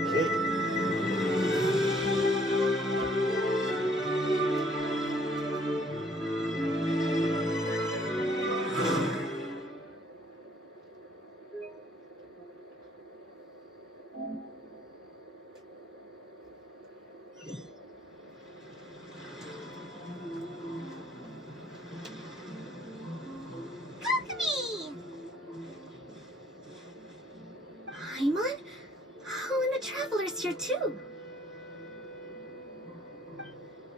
Okay. Kokomi! Paimon? Oh, and the Traveler's here too.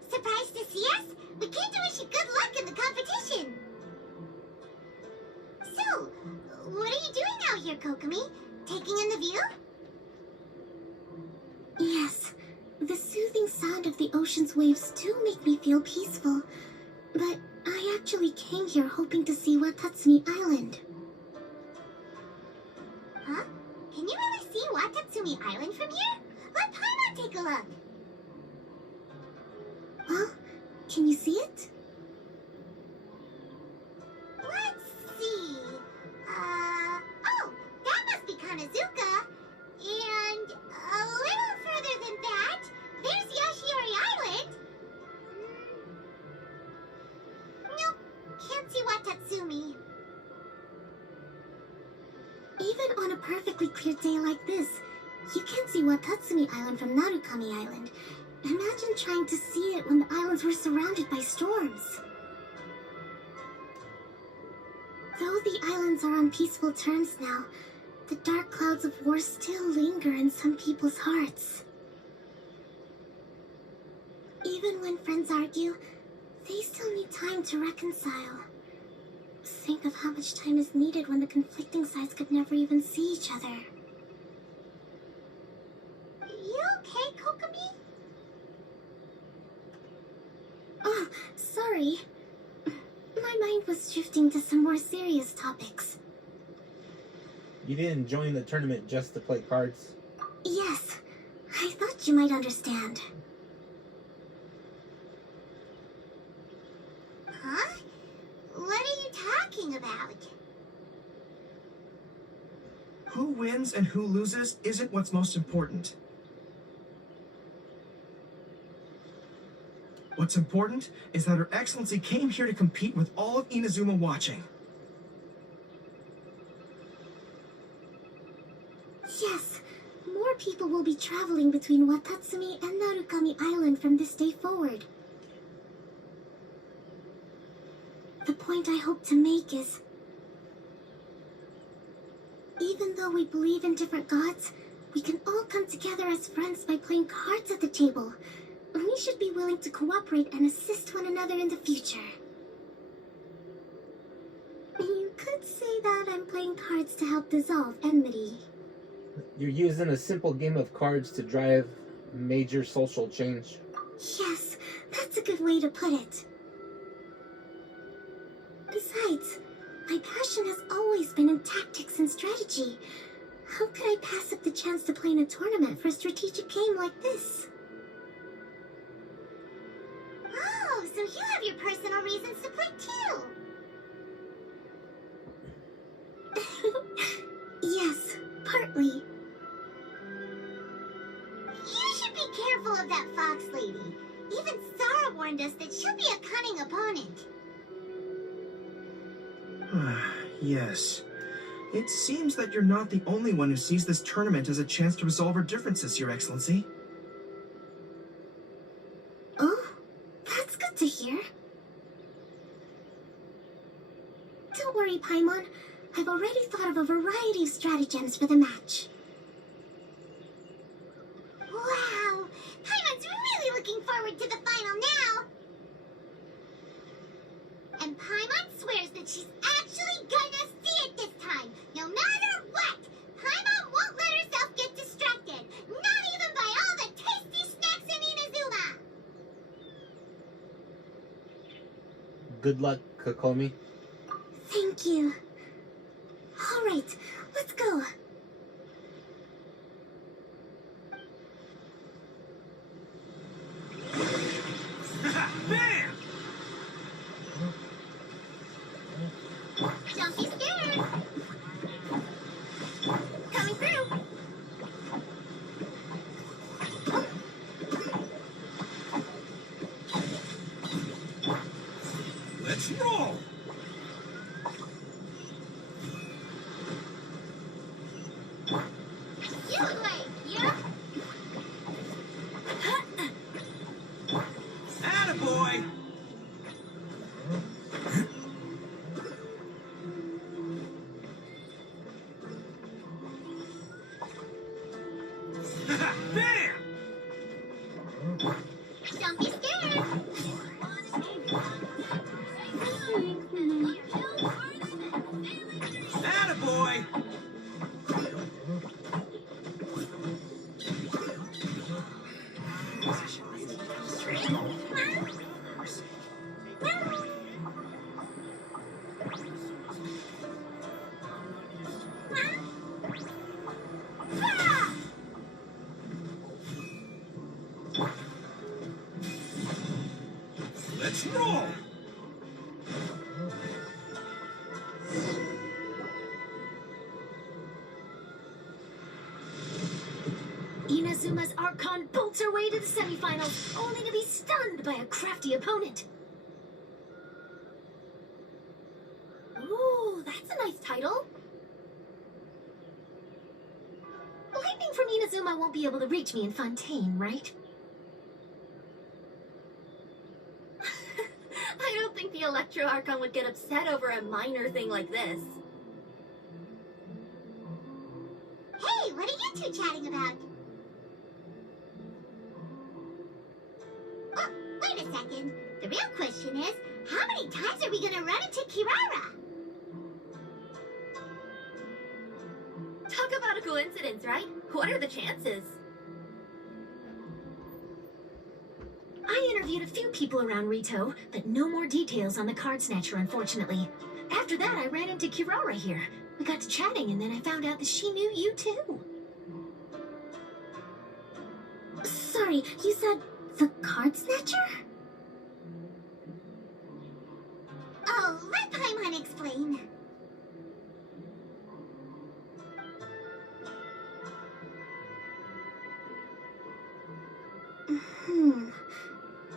Surprised to see us? We came to wish you good luck in the competition. So, what are you doing out here, Kokomi? Taking in the view? Yes, the soothing sound of the ocean's waves do make me feel peaceful. But I actually came here hoping to see Watatsumi Island. Huh? Can you really see Watatsumi Island from here? Let Paimon take a look. Well, can you see it? Let's see. Oh, that must be Kanazuka. And a little further than that, there's Yashiori Island. Nope, can't see Watatsumi. Even on a perfectly clear day like this, you can't see Watatsumi Island from Narukami Island. Imagine trying to see it when the islands were surrounded by storms. Though the islands are on peaceful terms now, the dark clouds of war still linger in some people's hearts. Even when friends argue, they still need time to reconcile. Think of how much time is needed when the conflicting sides could never even see each other. You okay, Kokomi? Oh, sorry. My mind was drifting to some more serious topics. You didn't join the tournament just to play cards? Yes, I thought you might understand. Huh? What are you talking about? Who wins and who loses isn't what's most important. What's important is that Her Excellency came here to compete with all of Inazuma watching. Yes, more people will be traveling between Watatsumi and Narukami Island from this day forward. The point I hope to make is, even though we believe in different gods, we can all come together as friends by playing cards at the table. We should be willing to cooperate and assist one another in the future. You could say that I'm playing cards to help dissolve enmity. You're using a simple game of cards to drive major social change. Yes, that's a good way to put it. Besides, my passion has always been in tactics and strategy. How could I pass up the chance to play in a tournament for a strategic game like this? Oh, so you have your personal reasons to play too. Yes, partly. You should be careful of that fox lady. Even Sara warned us that she'll be a cunning opponent. Yes. It seems that you're not the only one who sees this tournament as a chance to resolve our differences, Your Excellency. Oh, that's good to hear. Don't worry, Paimon. I've already thought of a variety of stratagems for the match. Wow! Paimon's really looking forward to the final now! And Paimon swears that she's actually gonna see it this time, no matter what! Paimon won't let herself get distracted, not even by all the tasty snacks in Inazuma! Good luck, Kokomi. Thank you. All right, let's go. Bam! Don't be scared. Coming through. control! Inazuma's Archon bolts her way to the semifinals, only to be stunned by a crafty opponent. Ooh, that's a nice title. Lightning from Inazuma won't be able to reach me in Fontaine, right? I don't think the Electro Archon would get upset over a minor thing like this. Hey, what are you two chatting about? Oh, wait a second. The real question is, how many times are we gonna run into Kirara? Talk about a coincidence, right? What are the chances? I interviewed a few people around Rito, but no more details on the card snatcher, unfortunately. After that, I ran into Kirara here. We got to chatting, and then I found out that she knew you too. Sorry, you said the card snatcher? Oh, let Paimon explain.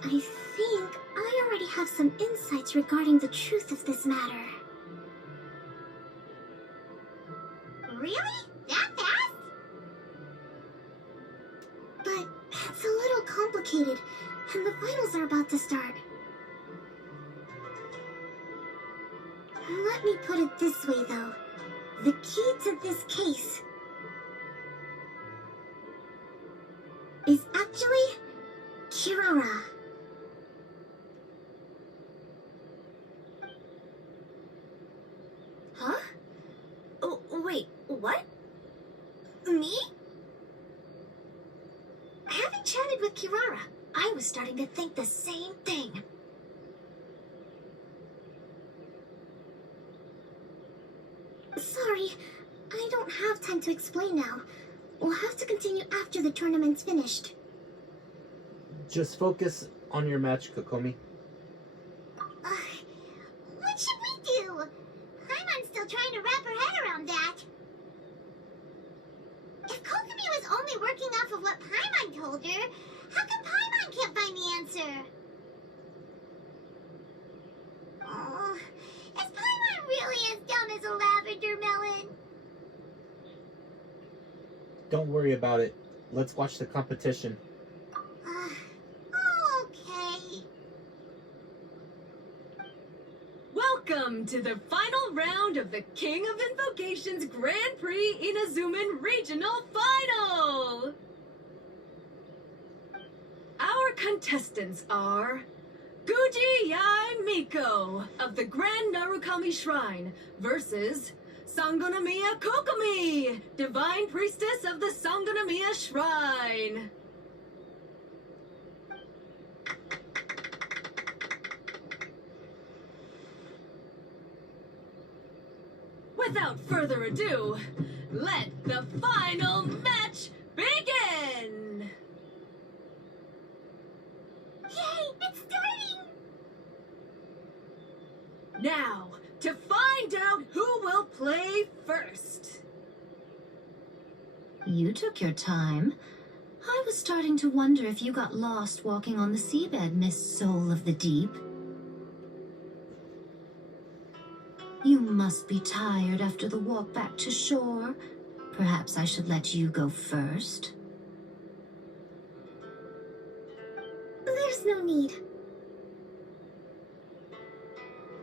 I think I already have some insights regarding the truth of this matter. Really? That fast? But it's a little complicated, and the finals are about to start. Let me put it this way, though. The key to this case is actually Kirara. Huh? Oh, wait, what? Me? Having chatted with Kirara, I was starting to think the same thing. Sorry, I don't have time to explain now. We'll have to continue after the tournament's finished. Just focus on your match, Kokomi. What should we do? Paimon's still trying to wrap her head around that. If Kokomi was only working off of what Paimon told her, how come Paimon can't find the answer? Oh, is Paimon really as dumb as a lavender melon? Don't worry about it. Let's watch the competition. Okay. Welcome to the final round of the King of Invocations Grand Prix Inazuman Regional Final! Our contestants are Guji Yai Miko of the Grand Narukami Shrine versus Sangonomiya Kokomi, Divine Priestess of the Sangonomiya Shrine. Without further ado, let the final match begin! Yay, it's starting! Now, to find out who will play first. You took your time. I was starting to wonder if you got lost walking on the seabed, Miss Soul of the Deep. You must be tired after the walk back to shore. Perhaps I should let you go first. There's no need.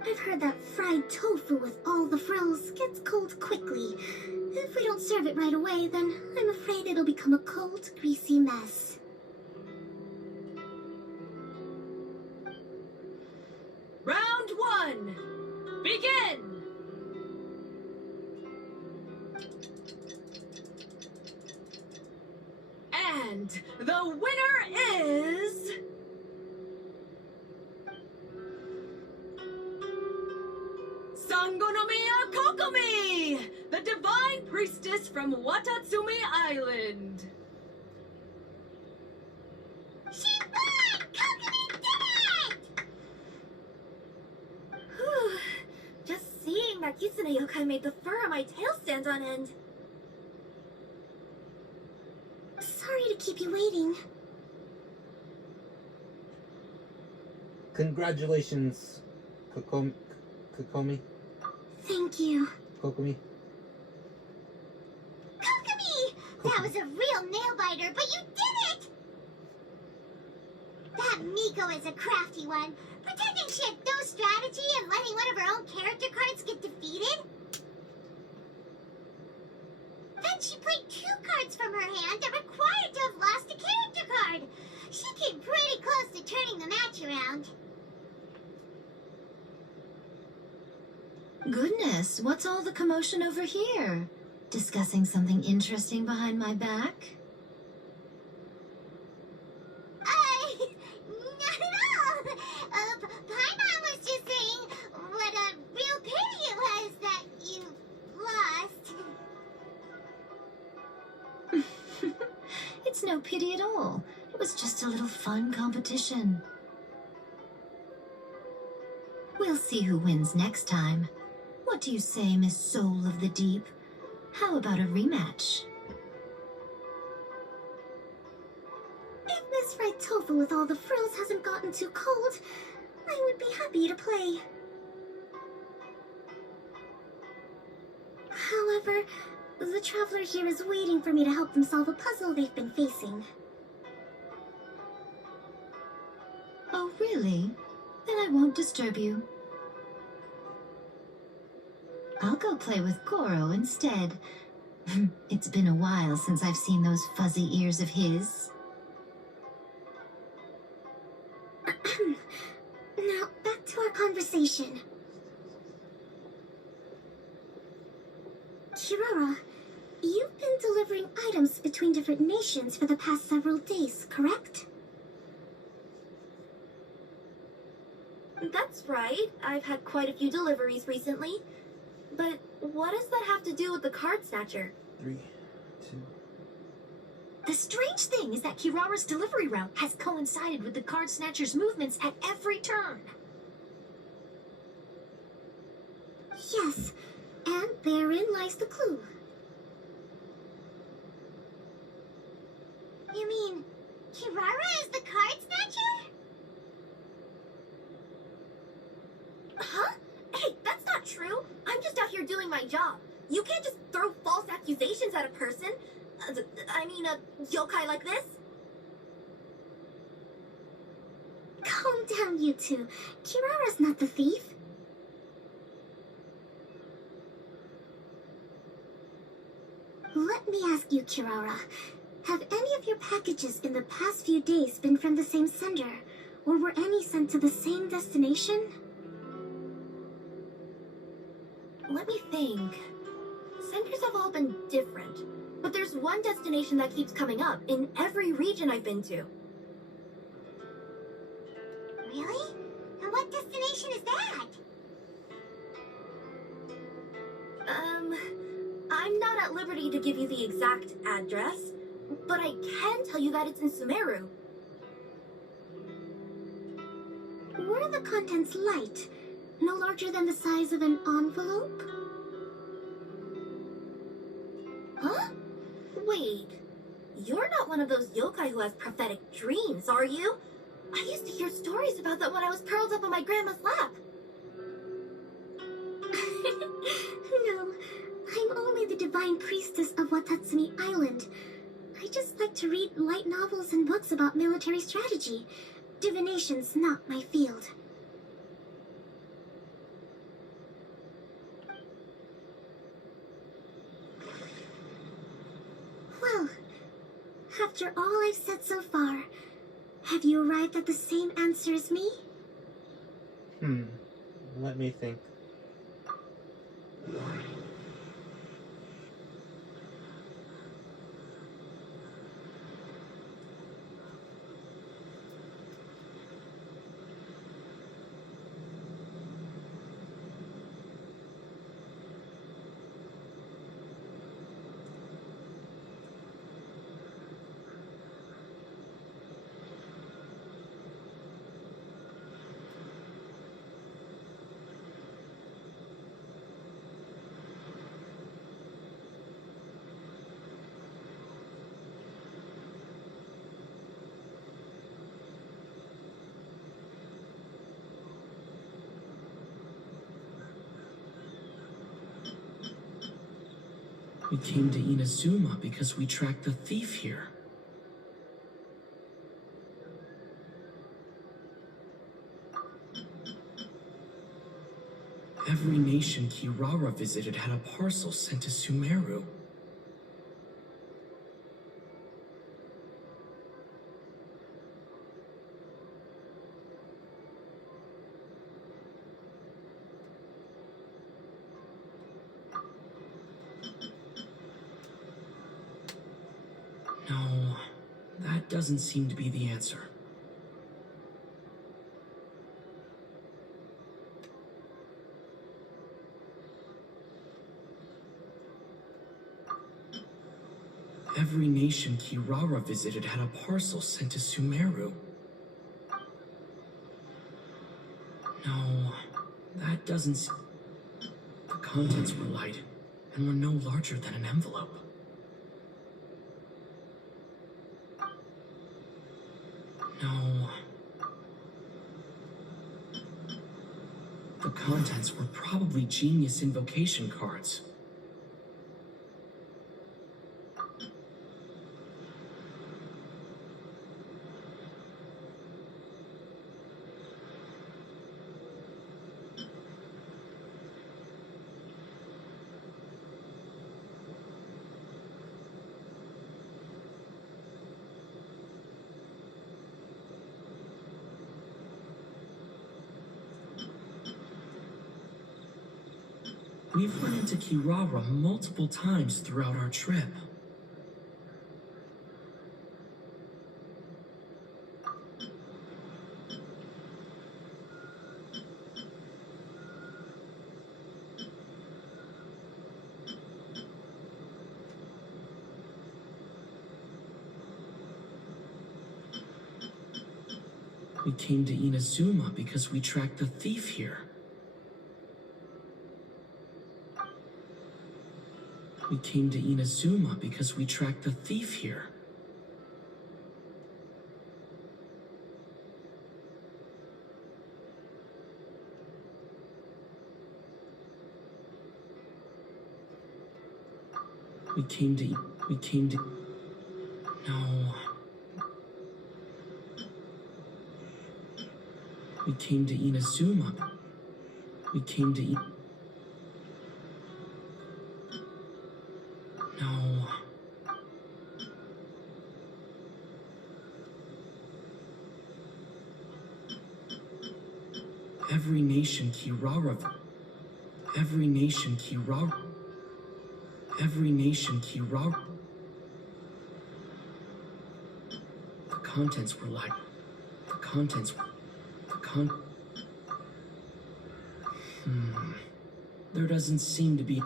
I've heard that fried tofu with all the frills gets cold quickly. If we don't serve it right away, then I'm afraid it'll become a cold, greasy mess. Round one, begin! And the winner is... Sangonomiya Kokomi, the Divine Priestess from Watatsumi Island. She won! Kokomi did it! thing that Kitsune yokai made the fur on my tail stand on end. Sorry to keep you waiting. Congratulations, Kokomi. Thank you. Kokomi. Kokomi! That was a real nail-biter, but you did it! That Miko is a crafty one, pretending she had no strategy and letting one of her own character cards get defeated. Then she played 2 cards from her hand that required to have lost a character card. She came pretty close to turning the match around. Goodness, what's all the commotion over here? Discussing something interesting behind my back? Not at all. Paimon was just saying what a real pity it was that you lost. It's no pity at all. It was just a little fun competition. We'll see who wins next time. What do you say, Miss Soul of the Deep? How about a rematch? If Miss Red Tofu with all the frills hasn't gotten too cold, I would be happy to play. However, the traveler here is waiting for me to help them solve a puzzle they've been facing. Oh, really? Then I won't disturb you. I'll go play with Goro instead. It's been a while since I've seen those fuzzy ears of his. Now, back to our conversation. Kirara, you've been delivering items between different nations for the past several days, correct? That's right. I've had quite a few deliveries recently. But what does that have to do with the card snatcher? 3, 2. The strange thing is that Kirara's delivery route has coincided with the card snatcher's movements at every turn. Yes, and therein lies the clue. You mean, Kirara is the card snatcher? Huh? Hey, that's not true. I'm just out here doing my job. You can't just throw false accusations at a person. I mean, a yokai like this. Calm down, you two. Kirara's not the thief. Let me ask you, Kirara. Have any of your packages in the past few days been from the same sender? Or were any sent to the same destination? Let me think. Centers have all been different, but there's one destination that keeps coming up in every region I've been to. Really? And what destination is that? I'm not at liberty to give you the exact address, but I can tell you that it's in Sumeru. Were the contents light? No larger than the size of an envelope? Huh? Wait. You're not one of those yokai who has prophetic dreams, are you? I used to hear stories about that when I was curled up on my grandma's lap. No, I'm only the divine priestess of Watatsumi Island. I just like to read light novels and books about military strategy. Divination's not my field. Well, after all I've said so far, have you arrived at the same answer as me? Let me think. We came to Inazuma because we tracked the thief here. Every nation Kirara visited had a parcel sent to Sumeru. No, that doesn't seem to be the answer. Every nation Kirara visited had a parcel sent to Sumeru. No, that doesn't. The contents were light and were no larger than an envelope. No. The contents were probably genius invocation cards. We've run into Kirara multiple times throughout our trip. We came to Inazuma because we tracked the thief here. We came to Inazuma because we tracked the thief here. We came to... No. We came to Inazuma. We came to... No. Every nation Kirara... Every nation Kirara... Every nation Kirara... The contents were like... The contents were... There doesn't seem to be...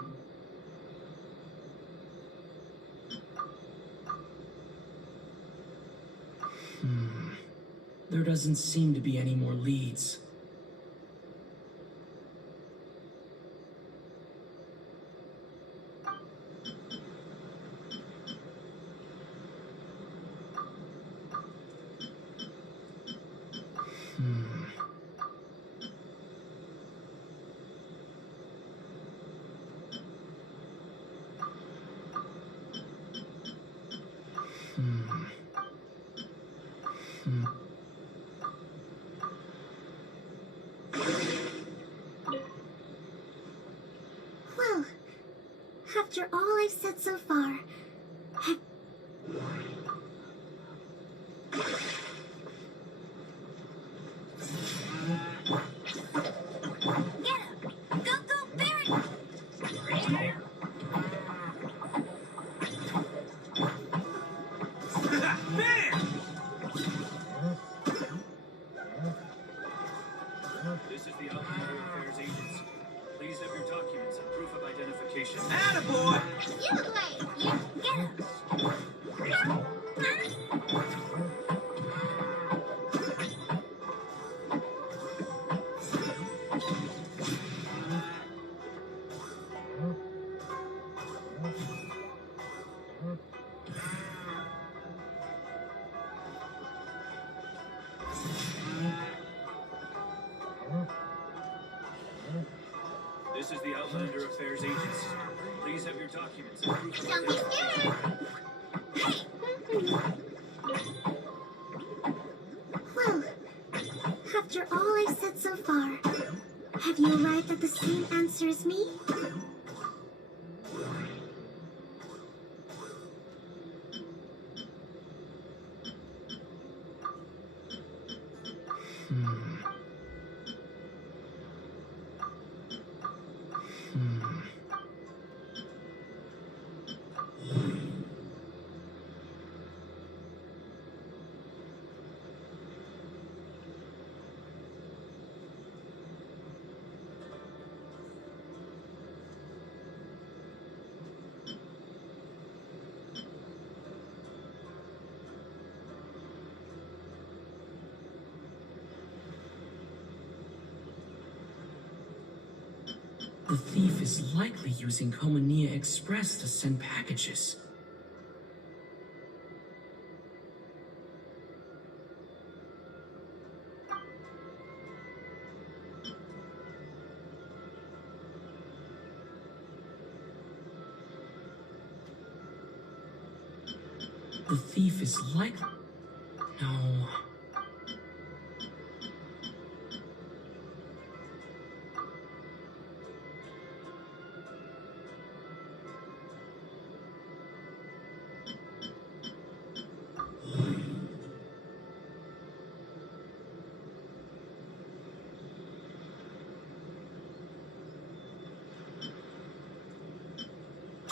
There doesn't seem to be any more leads. Well, after all I've said so far, Get him! Go, go, Barry! This is the Outlander Affairs Agency. Please have your documents and proof of identification. Attaboy! you wait, you get him. This is the Outlander Affairs Agency. Please Please have your documents and proof of Don't be identity. Well, after all I've said so far, have you arrived at the same answer as me? The thief is likely using Komania Express to send packages. The thief is likely... No...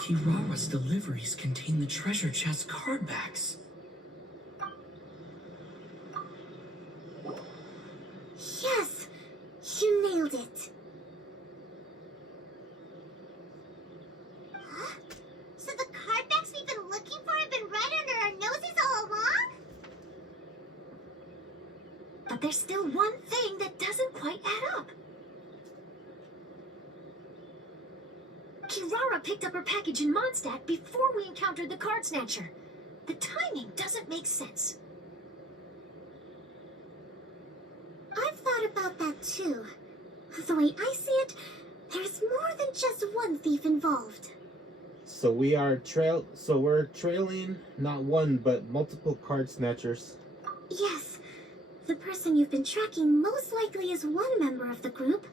Kirara's deliveries contain the treasure chest card backs. Yes! You nailed it! Huh? So the card backs we've been looking for have been right under our noses all along? But there's still one thing that doesn't quite add up. Kirara picked up her package in Mondstadt before we encountered the card snatcher. The timing doesn't make sense. I've thought about that too. The way I see it, there's more than just one thief involved. So we're trailing not one but multiple card snatchers. Yes, the person you've been tracking most likely is one member of the group.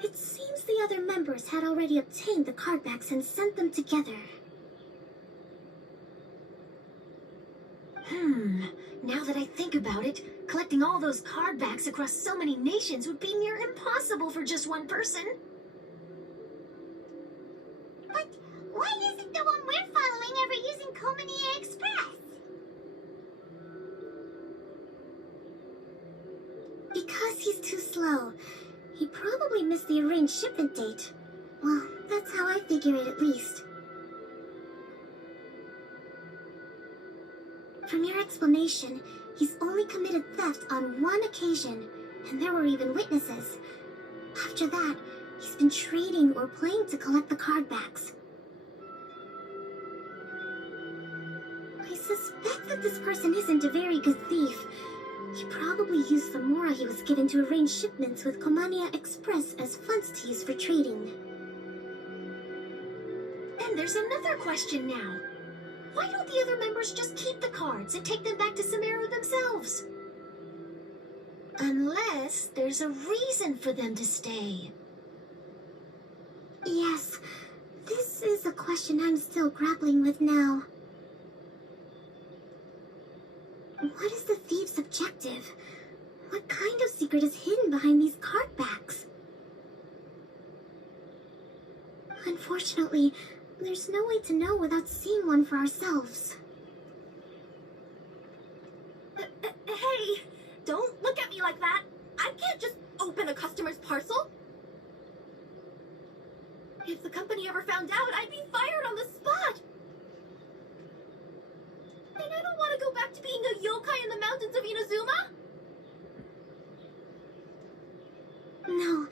It seems the other members had already obtained the card backs and sent them together. Now that I think about it, collecting all those card backs across so many nations would be near impossible for just one person. But why isn't the one we're following ever using Komania Express? Because he's too slow. He probably missed the arranged shipment date. Well, that's how I figure it at least. From your explanation, he's only committed theft on one occasion, and there were even witnesses. After that, he's been trading or playing to collect the card backs. I suspect that this person isn't a very good thief. He probably used the mora he was given to arrange shipments with Komania Express as funds to use for trading. Then there's another question now. Why don't the other members just keep the cards and take them back to Sumeru themselves? Unless there's a reason for them to stay. Yes, this is a question I'm still grappling with now. What is the thief's objective? What kind of secret is hidden behind these card backs? Unfortunately, there's no way to know without seeing one for ourselves. Hey, don't look at me like that. I can't just open a customer's parcel. If the company ever found out, I'd be fired on the spot. And I don't want to go back to being a yokai in the mountains of Inazuma. No,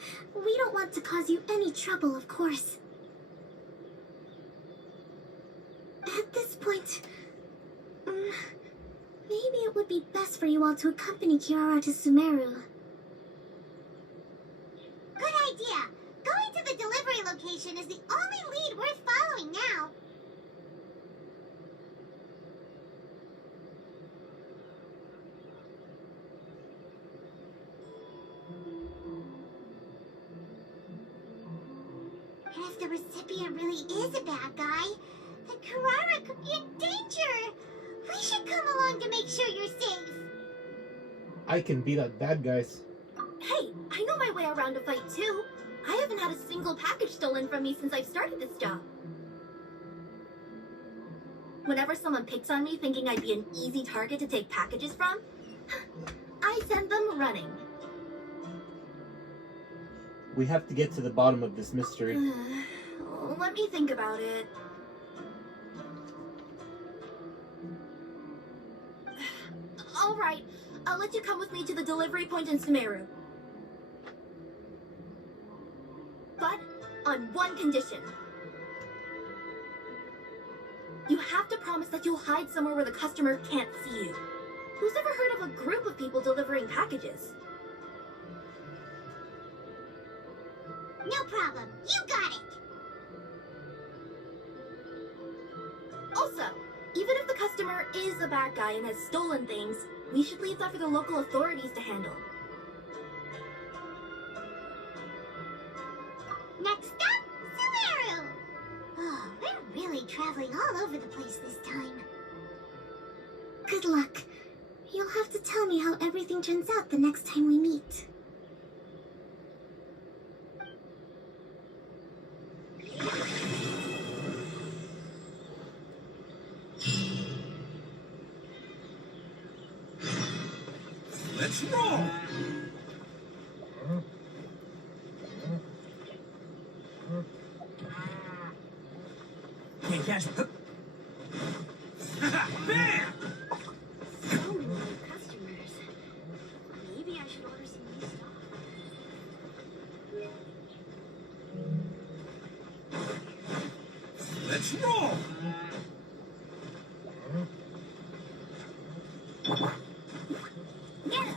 we don't want to cause you any trouble, of course. At this point, maybe it would be best for you all to accompany Kirara to Sumeru. Good idea! Going to the information is the only lead worth following now. And if the recipient really is a bad guy, then Karara could be in danger. We should come along to make sure you're safe. I can beat up bad guys. Hey, I know my way around a fight too. I haven't had a single package stolen from me since I've started this job. Whenever someone picks on me thinking I'd be an easy target to take packages from, I send them running. We have to get to the bottom of this mystery. Let me think about it. All right, I'll let you come with me to the delivery point in Sumeru. But on one condition. You have to promise that you'll hide somewhere where the customer can't see you. Who's ever heard of a group of people delivering packages? No problem. You got it. Also, even if the customer is a bad guy and has stolen things, we should leave that for the local authorities to handle. Next up, Sumeru. Oh, we're really traveling all over the place this time. Good luck. You'll have to tell me how everything turns out the next time we meet. Let's roll! Can't catch me. Bam! So many new customers. Maybe I should order some new stuff. Let's roll! Get him.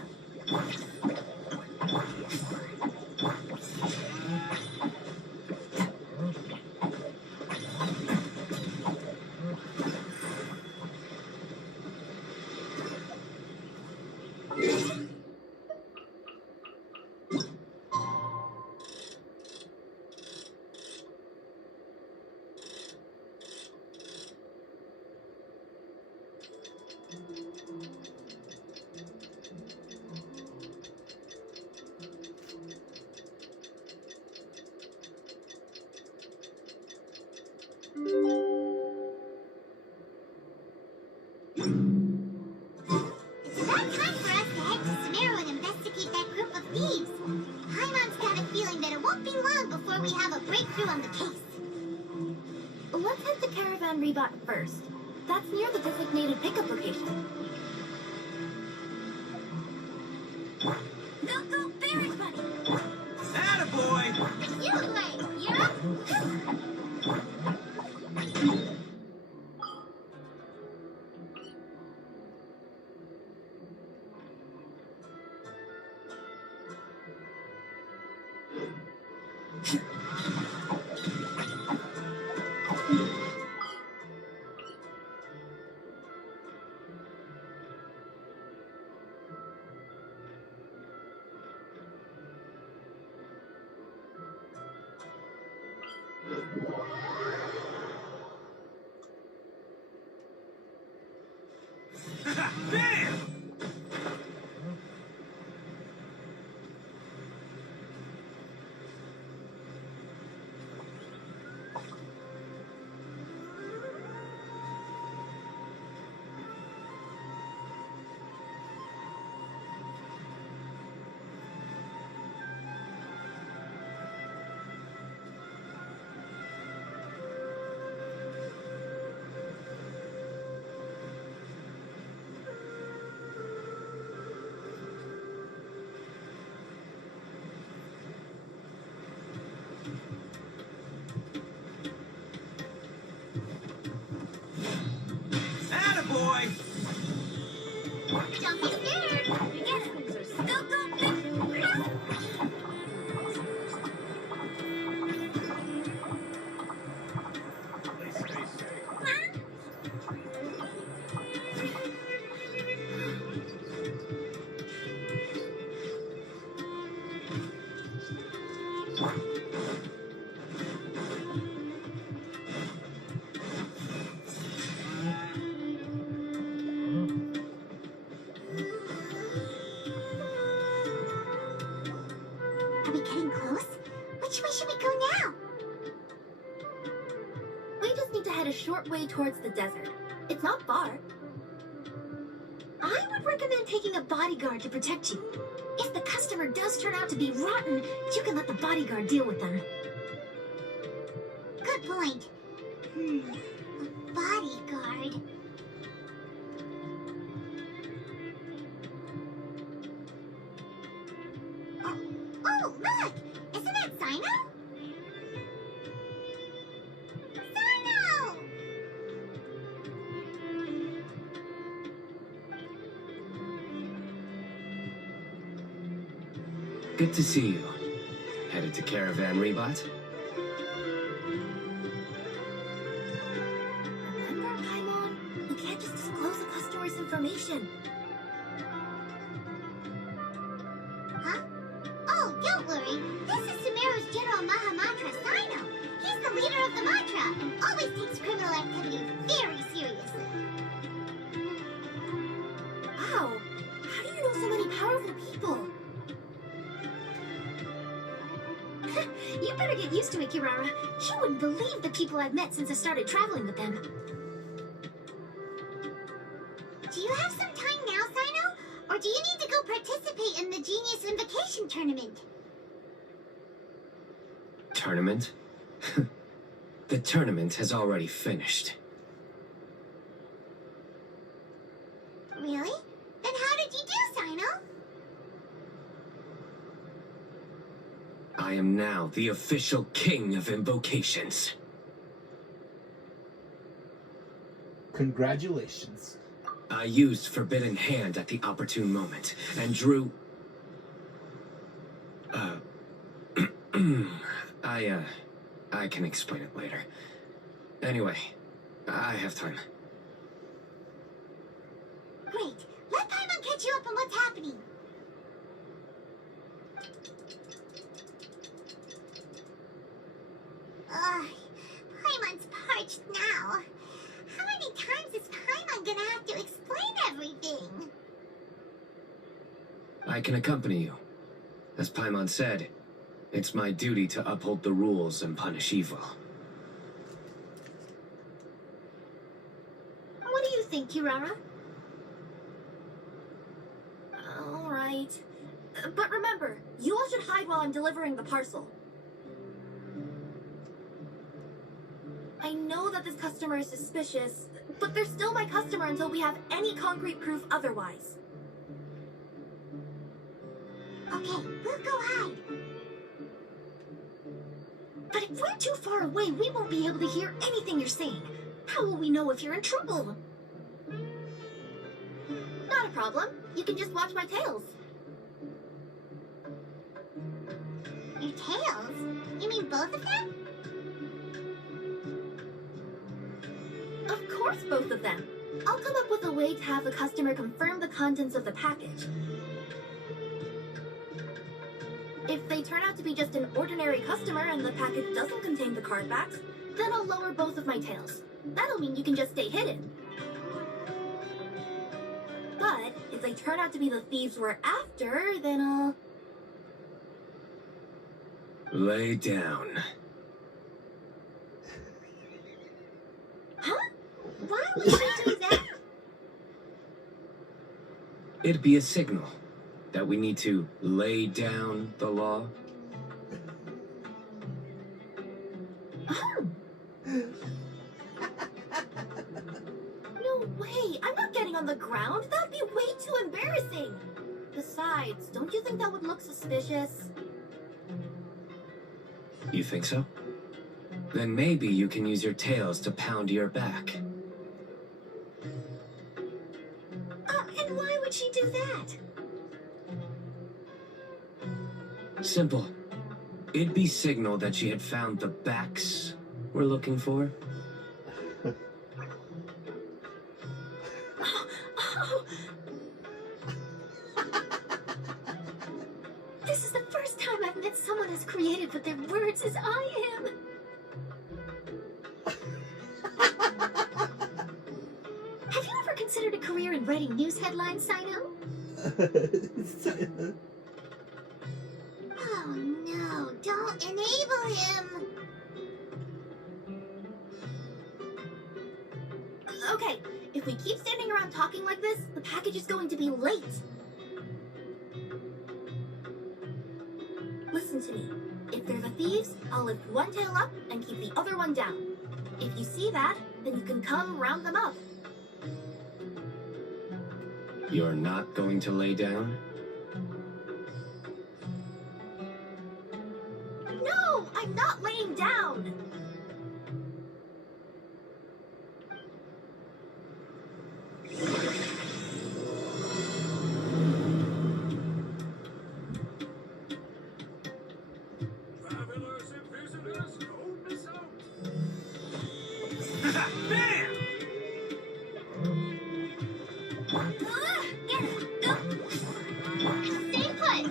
It's about time for us to head to Sumeru and investigate that group of thieves. Paimon's got a feeling that it won't be long before we have a breakthrough on the case. Let's head to Caravan Rebot first. That's near the designated pickup location. Go, go, Barrett, buddy! Attaboy! You wait, you're up! Bam! Attaboy! Don't be scared! Get him! Go, go, big! go now? We just need to head a short way towards the desert. It's not far. I would recommend taking a bodyguard to protect you. If the customer does turn out to be rotten, you can let the bodyguard deal with them. Good point. A bodyguard. Oh, look! Isn't that Sino? Sino! Good to see you. Headed to Caravan Rebot? Remember, Paimon? You can't just disclose the customer's information. Huh? Oh, don't worry. This is Sumeru's General Mahamatra Sino. He's the leader of the mantra and always takes criminal activity very seriously. Wow. How do you know so many powerful people? You better get used to it, Kirara. You wouldn't believe the people I've met since I started traveling with them. Do you have some time now, Sino? Or do you need to go participate in the Genius Invocation Tournament? Tournament? The tournament has already finished. Really? Then how did you do, Sino? I am now the official king of invocations. Congratulations. I used Forbidden Hand at the opportune moment, and drew... I can explain it later. Anyway, I have time. Great. Let Paimon catch you up on what's happening. Ugh, Paimon's parched now. How many times is Paimon gonna have to explain everything? I can accompany you. As Paimon said, it's my duty to uphold the rules and punish evil. What do you think, Kirara? All right. But remember, you all should hide while I'm delivering the parcel. I know that this customer is suspicious, but they're still my customer until we have any concrete proof otherwise. Okay, we'll go hide. But if we're too far away, we won't be able to hear anything you're saying. How will we know if you're in trouble? Not a problem. You can just watch my tails. Your tails? You mean both of them? Of course, both of them. I'll come up with a way to have the customer confirm the contents of the package. If they turn out to be just an ordinary customer and the package doesn't contain the card backs, then I'll lower both of my tails. That'll mean you can just stay hidden. But if they turn out to be the thieves we're after, then I'll... Lay down. Huh? Why would you do that? It'd be a signal that we need to lay down the law. Oh. No way! I'm not getting on the ground! That'd be way too embarrassing! Besides, don't you think that would look suspicious? You think so? Then maybe you can use your tails to pound your back. And why would she do that? Simple. It'd be signal that she had found the backs we're looking for. Oh. This is the first time I've met someone as creative with their words as I am. Have you ever considered a career in writing news headlines, Sino? Oh no, don't Don't enable him. Okay, if we keep standing around talking like this, the package is going to be late. Listen to me. If they're the thieves, I'll lift one tail up and keep the other one down. If you see that, then you can come round them up. You're not going to lay down? No, I'm not laying down. Travelers and visitors, don't miss out. Bam! Get it. Go. Stay put.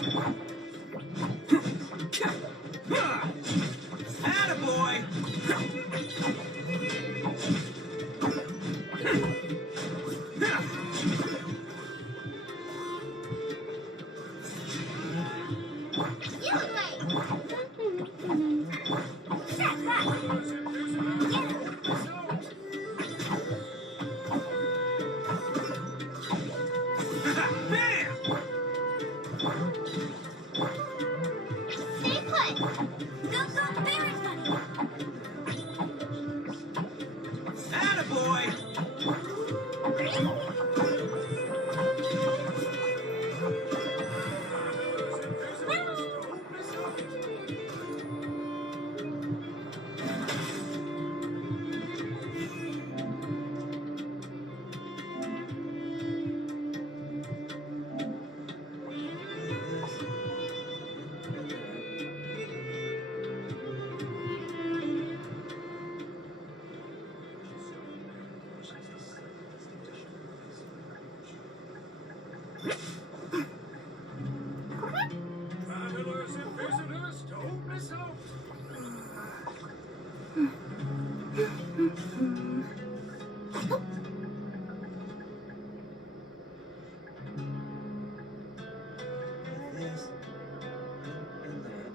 Attaboy! You wait. That's that. Travelers and visitors, Get it. don't miss out. Bam! Stay put. Go, go, berries, buddy. Attaboy! Travelers and visitors, don't miss out. Travelers and visitors, don't miss out. This and that.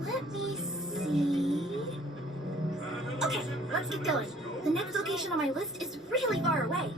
Let me see. Okay, let's get going. The next location on my list is really far away.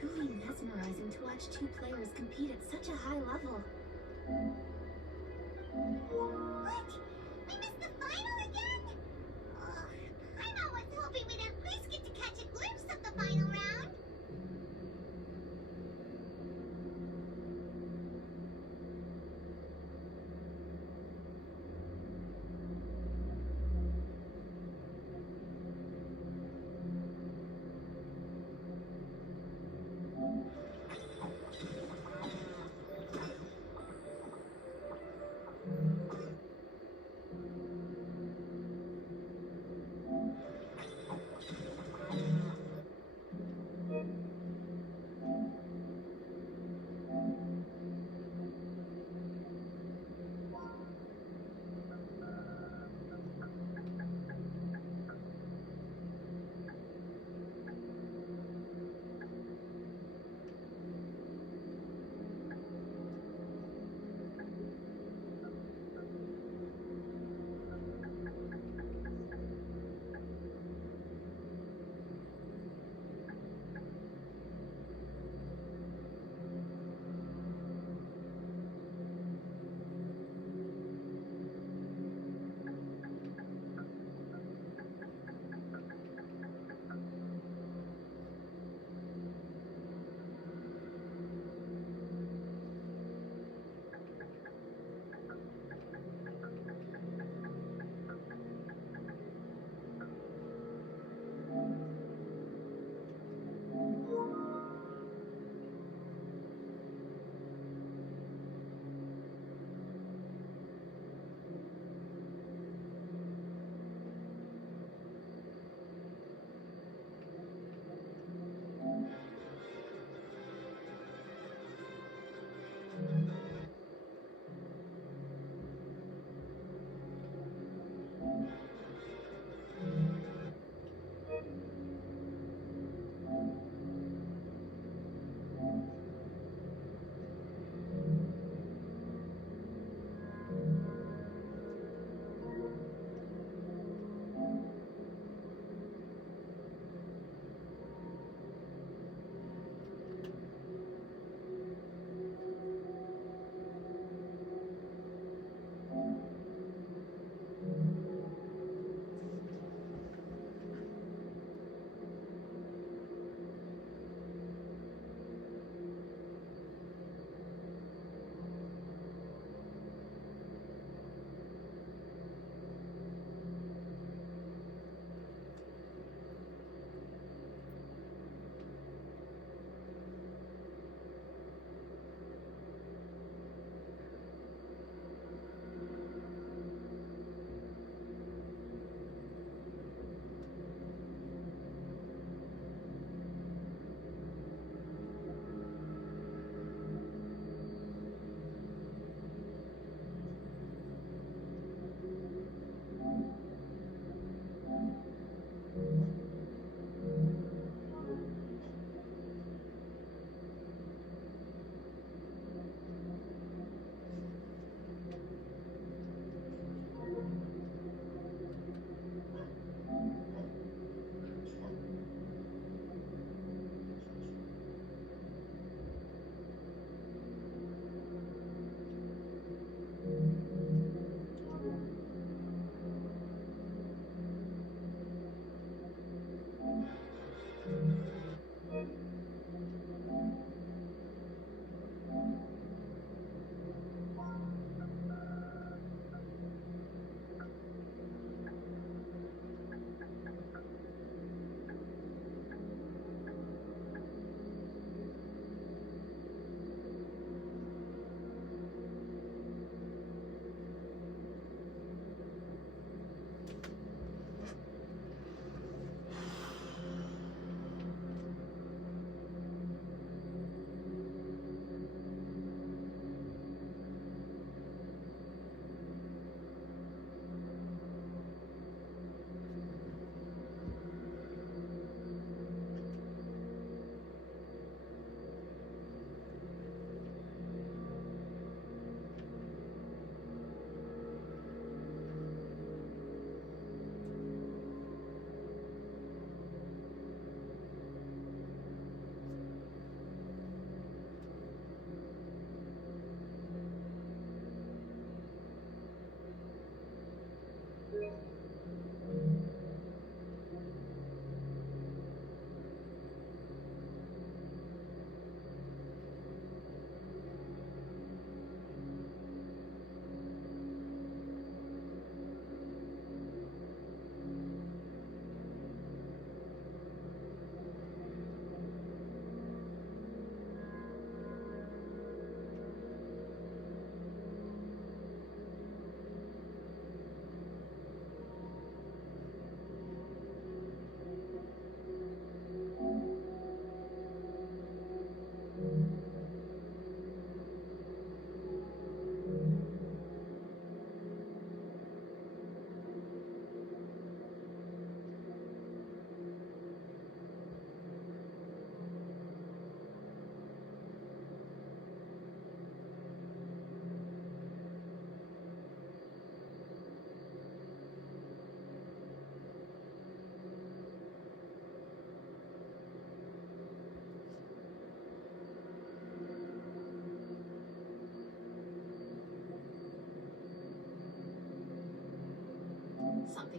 truly mesmerizing to watch two players compete at such a high level. What? We missed the final again? Ugh, Paimon was hoping we'd at least get to catch a glimpse of the final round.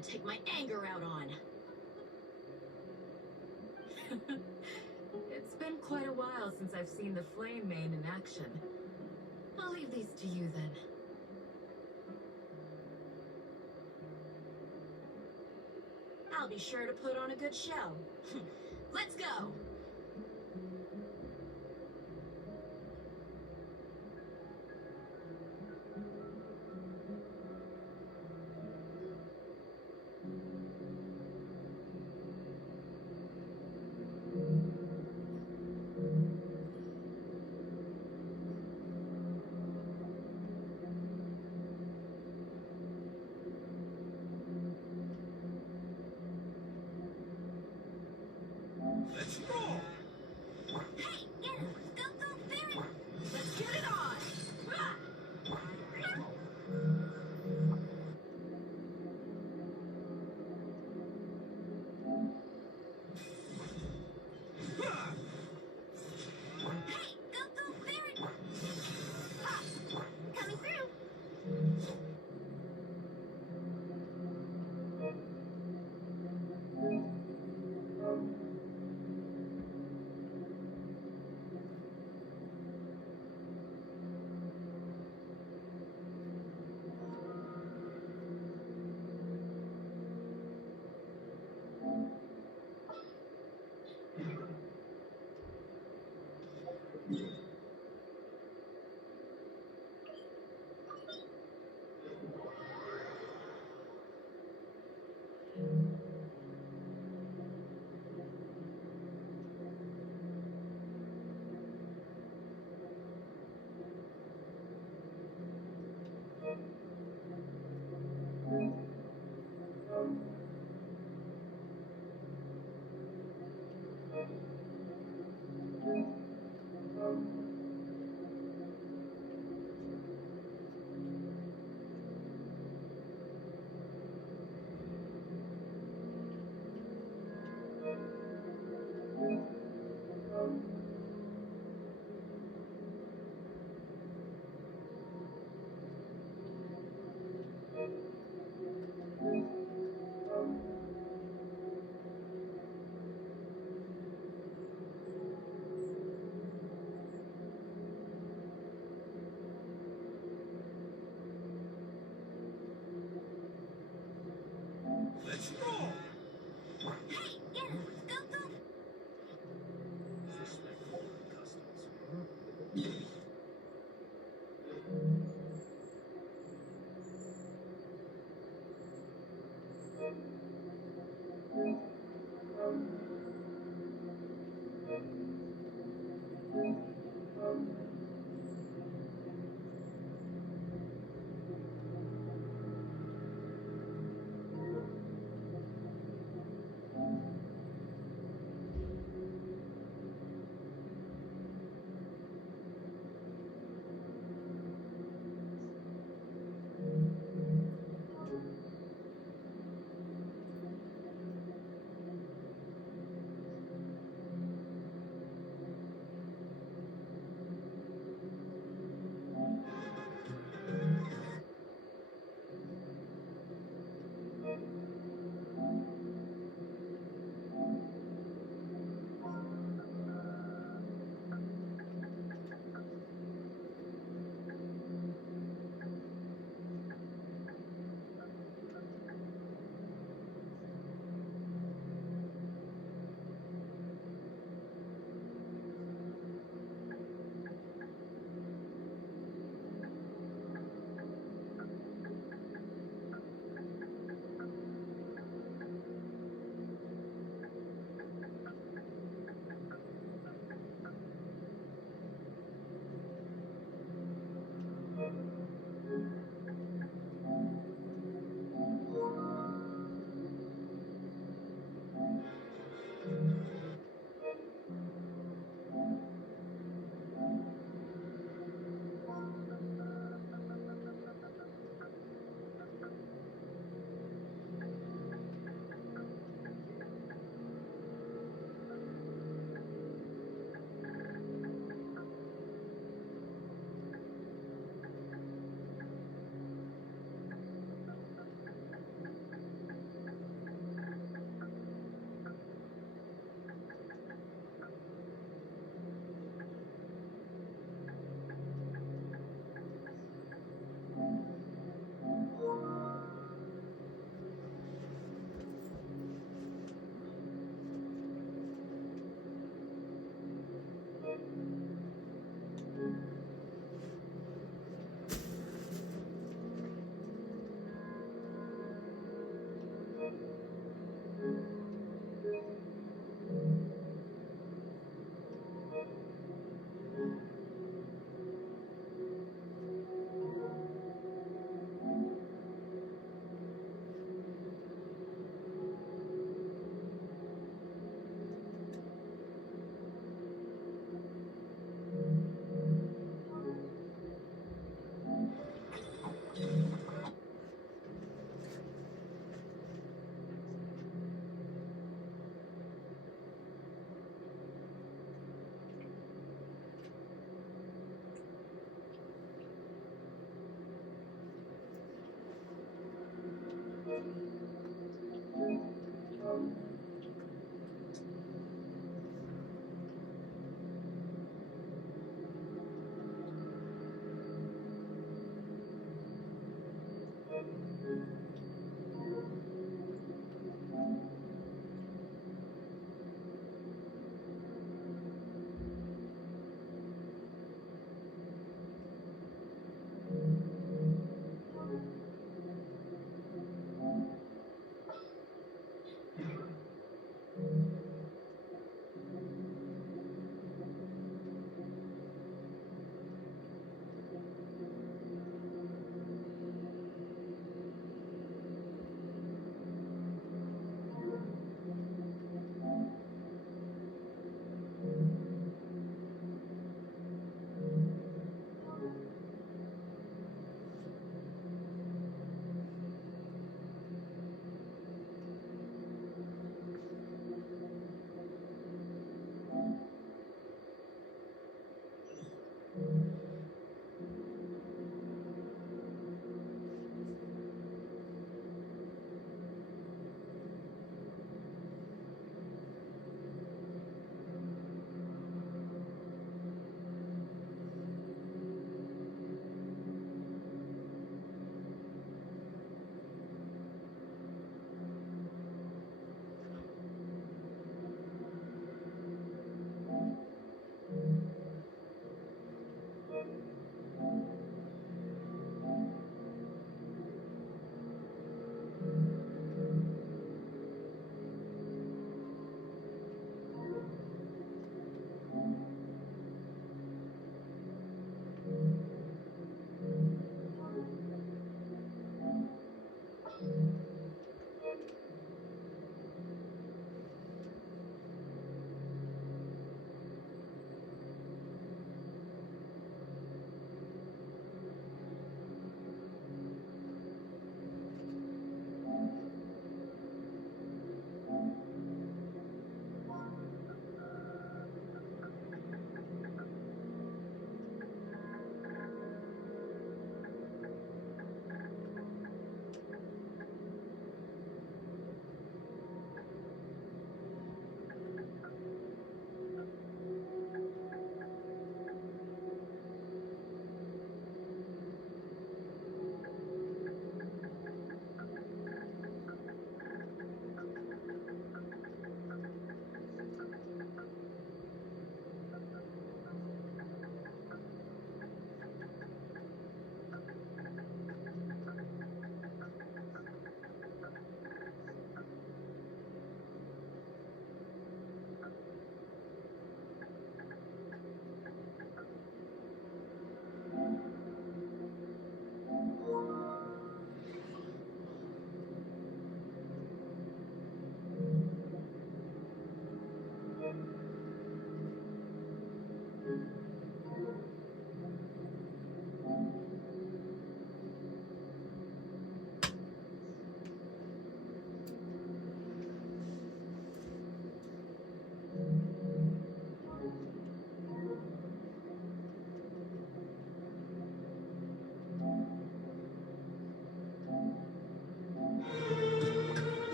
to take my anger out on. It's been quite a while since I've seen the Flame Main in action. I'll leave these to you then. I'll be sure to put on a good show. Let's go! Let's roll! Hey, get him! Go, go, Barret! Let's get it on! Ah! Hey, go, go, Barret! Ha! Coming through! Let's roll! Hey, get him! Go, go! Respectful customs.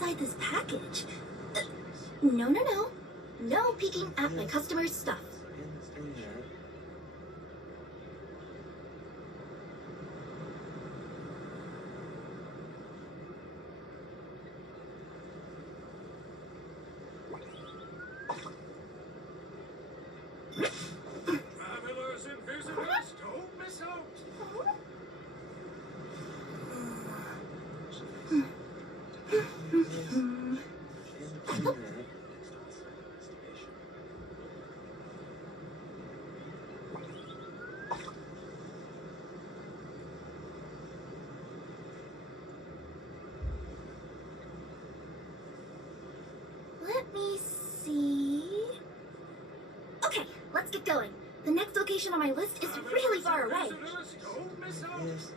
inside this package. No. No peeking at my customer's stuff. In that. Travelers and visitors, don't miss out. In that. Let me see. Okay, let's get going. The next location on my list is really far away. Visitors, don't miss out. This.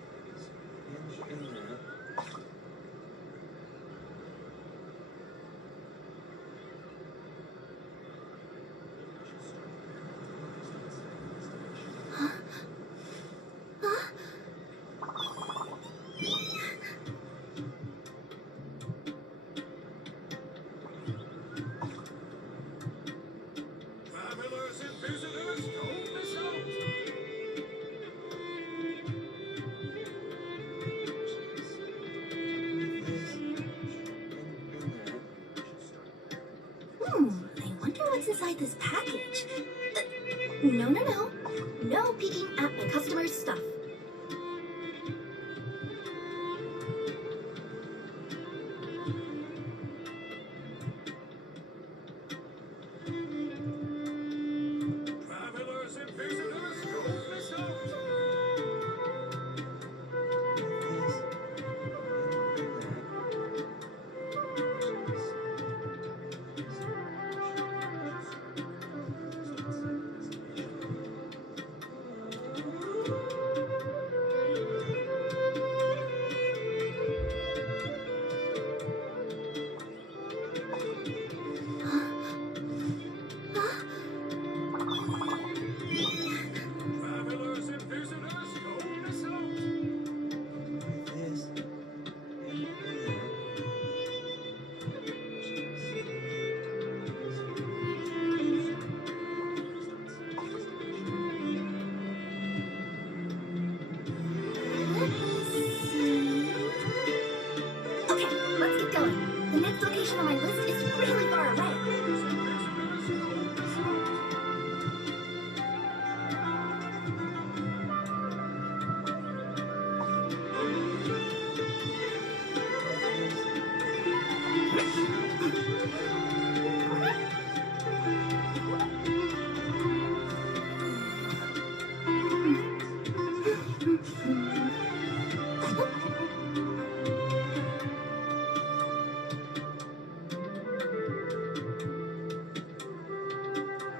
In that. Travelers and visitors, don't miss out. I wonder what's inside this package. No. No peeking at my customer's stuff. Travelers and visitors, don't miss out. Travelers and visitors, don't miss out. Okay, let's get going. The next location on my list is really far away. Travelers and visitors, don't miss out.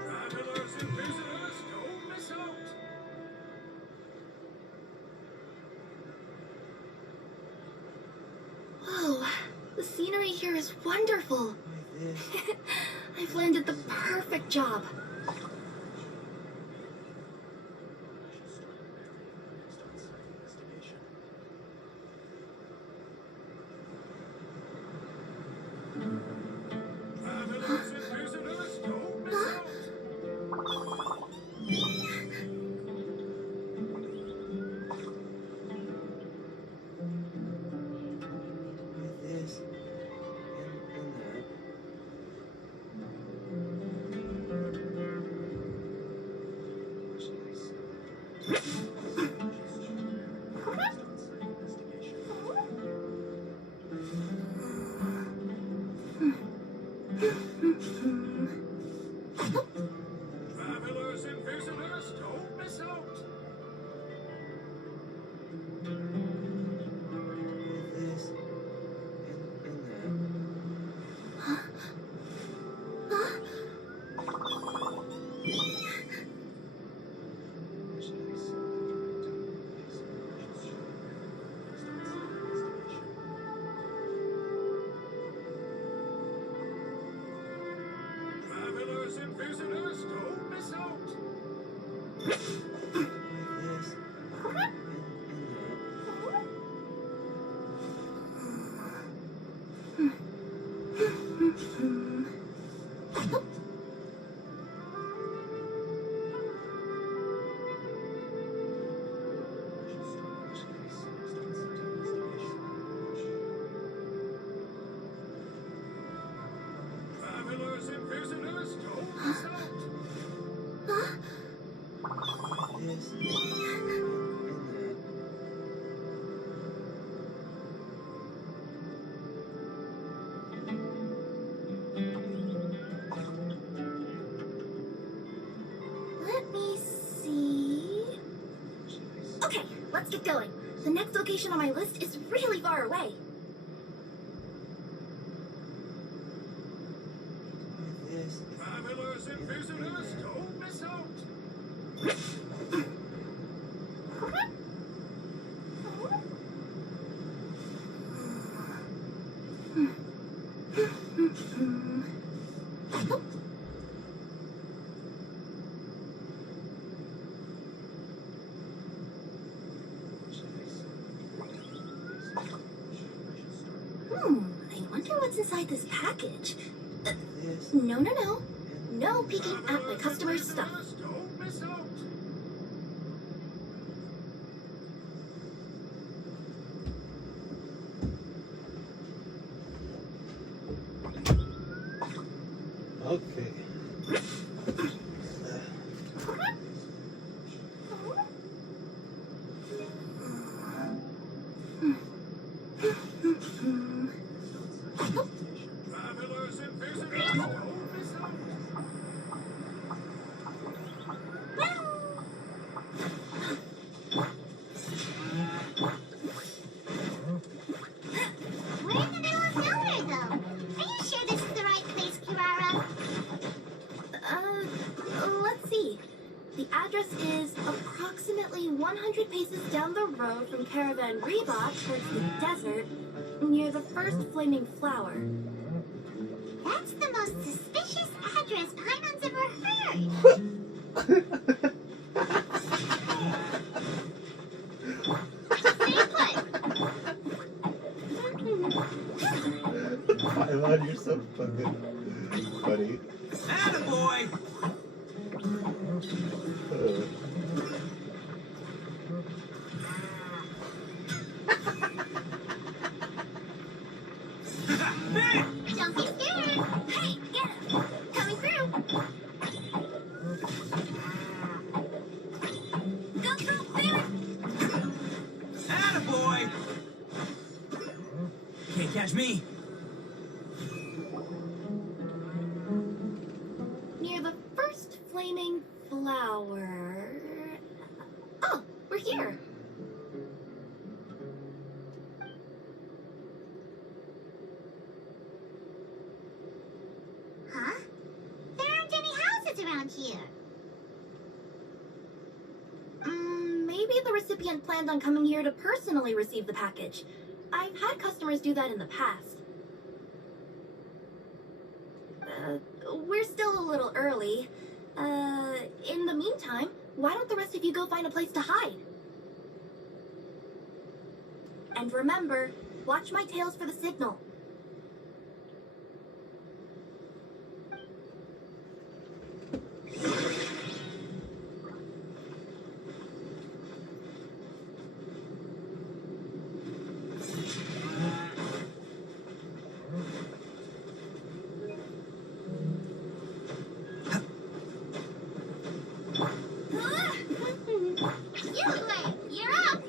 Travelers and visitors, don't miss out. Whoa, the scenery here is wonderful. I've landed the perfect job. Travelers and visitors, don't miss out. Travelers and visitors, don't miss out. Travelers and visitors, don't miss out. Let me see. Okay, let's get going. The next location on my list is really far away. Travelers and visitors, don't miss out. I wonder what's inside this package. No. No peeking at my customer's stuff. Don't miss out. Okay. Travelers and visitors, don't miss out. We're in the middle of nowhere, though. Are you sure this is the right place, Kirara? Let's see. The address is approximately 100 paces down the road from Caravan Reebok towards the desert, near the first flaming flower. That's the most suspicious address Paimon's ever heard. Stay put. Paimon, you're so fucking funny. Attaboy! Don't be scared. Hey, get him! Coming through! Go through, clear! Attaboy! Can't catch me. Near the first flaming flower. Oh, we're here. Huh? There aren't any houses around here. Maybe the recipient planned on coming here to personally receive the package. I've had customers do that in the past. We're still a little early. In the meantime, why don't the rest of you go find a place to hide? And remember, watch my tails for the signal. You're up.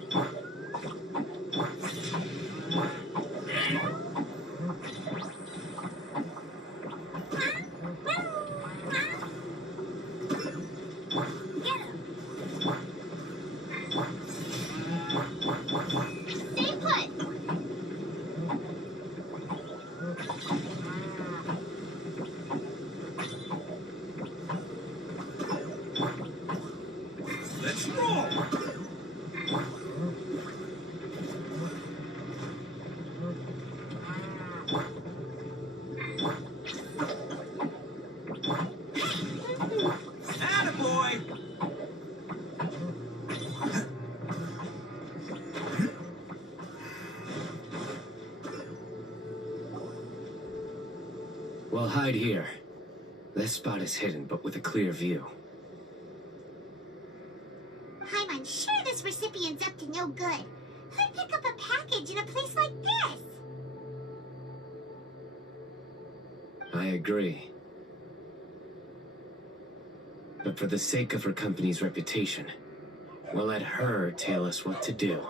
Get him! Stay put. Let's roll! Attaboy! We'll hide here. This spot is hidden, but with a clear view. I'm sure this recipient's up to no good. Who'd pick up a package in a place like this? I agree. But for the sake of her company's reputation, We'll let her tell us what to do.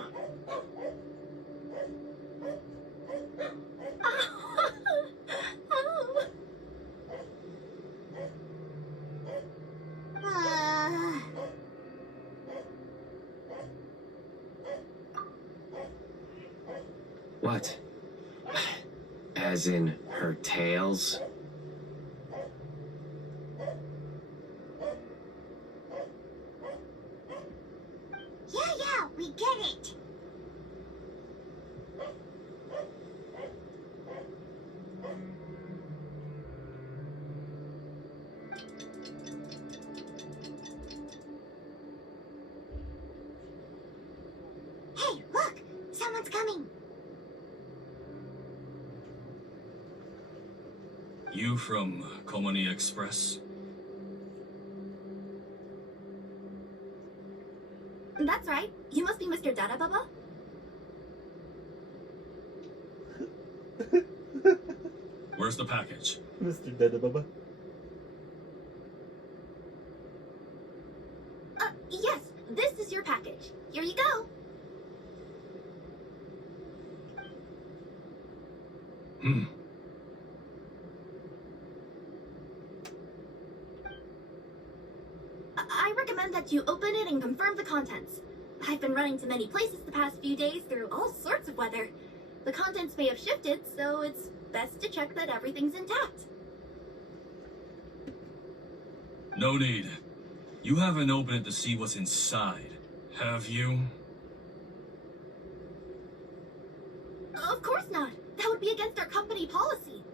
What? As in her tails? Yeah, we get it. Hey, look! Someone's coming. You from Komani Express? That's right. You must be Mr. Dada Baba. Where's the package? Mr. Dada Baba. Yes, this is your package. Here you go. I recommend that you open it and confirm the contents. I've been running to many places the past few days through all sorts of weather. The contents may have shifted, so it's best to check that everything's intact. No need. You haven't opened it to see what's inside, have you? Of course not. That would be against our company policy.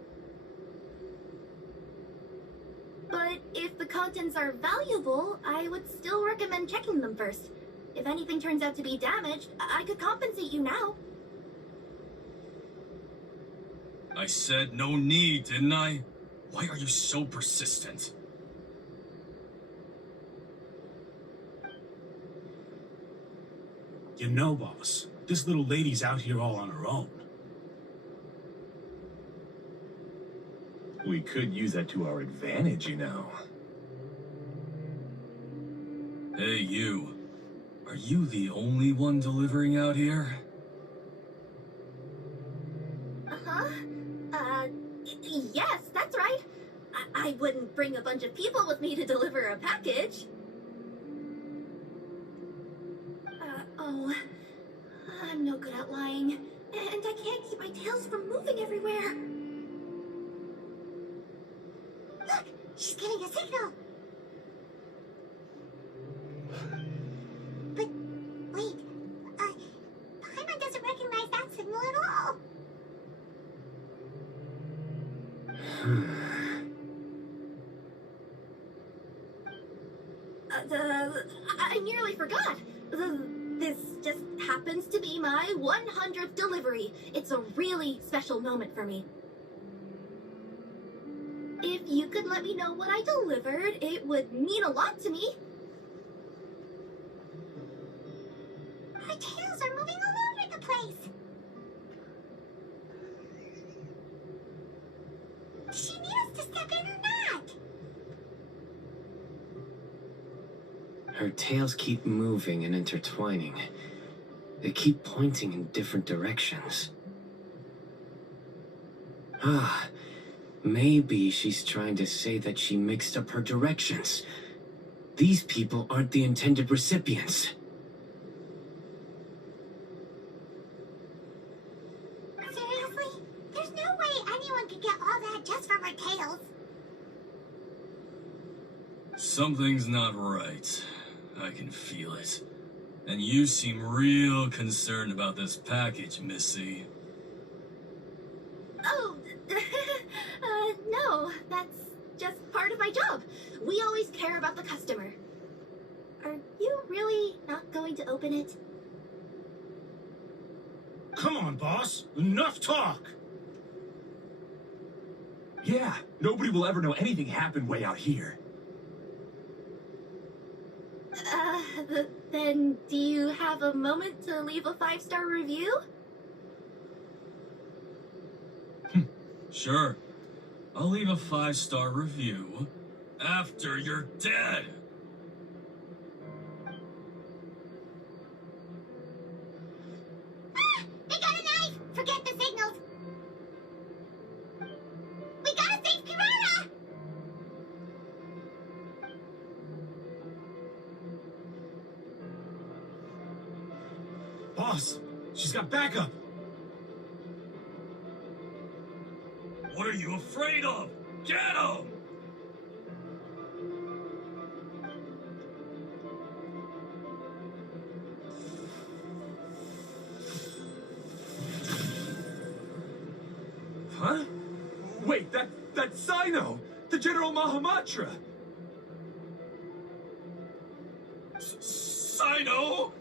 But if the contents are valuable, I would still recommend checking them first. If anything turns out to be damaged, I could compensate you now. I said no need, didn't I? Why are you so persistent? You know, boss, this little lady's out here all on her own. We could use that to our advantage, you know. Hey, you. Are you the only one delivering out here? Uh-huh. Yes, that's right. I wouldn't bring a bunch of people with me to deliver a package. Oh. I'm no good at lying. And I can't keep my tails from moving everywhere. Look, she's getting a signal. But wait, Paimon doesn't recognize that signal at all. I nearly forgot. This just happens to be my 100th delivery. It's a really special moment for me. If you could let me know what I delivered, it would mean a lot to me. Her tails are moving all over the place. Does she need us to step in or not? Her tails keep moving and intertwining. They keep pointing in different directions. Maybe she's trying to say that she mixed up her directions. These people aren't the intended recipients. Seriously? There's no way anyone could get all that just from her tails. Something's not right. I can feel it. And you seem real concerned about this package, Missy. Oh, no, that's just part of my job. We always care about the customer. Are you really not going to open it? Come on, boss. Enough talk. Yeah, nobody will ever know anything happened way out here. Then do you have a moment to leave a 5-star review? Sure. I'll leave a 5-star review after you're dead. Boss, she's got backup. What are you afraid of? Get him! Huh? Wait, that's Sino! The General Mahamatra! Sino!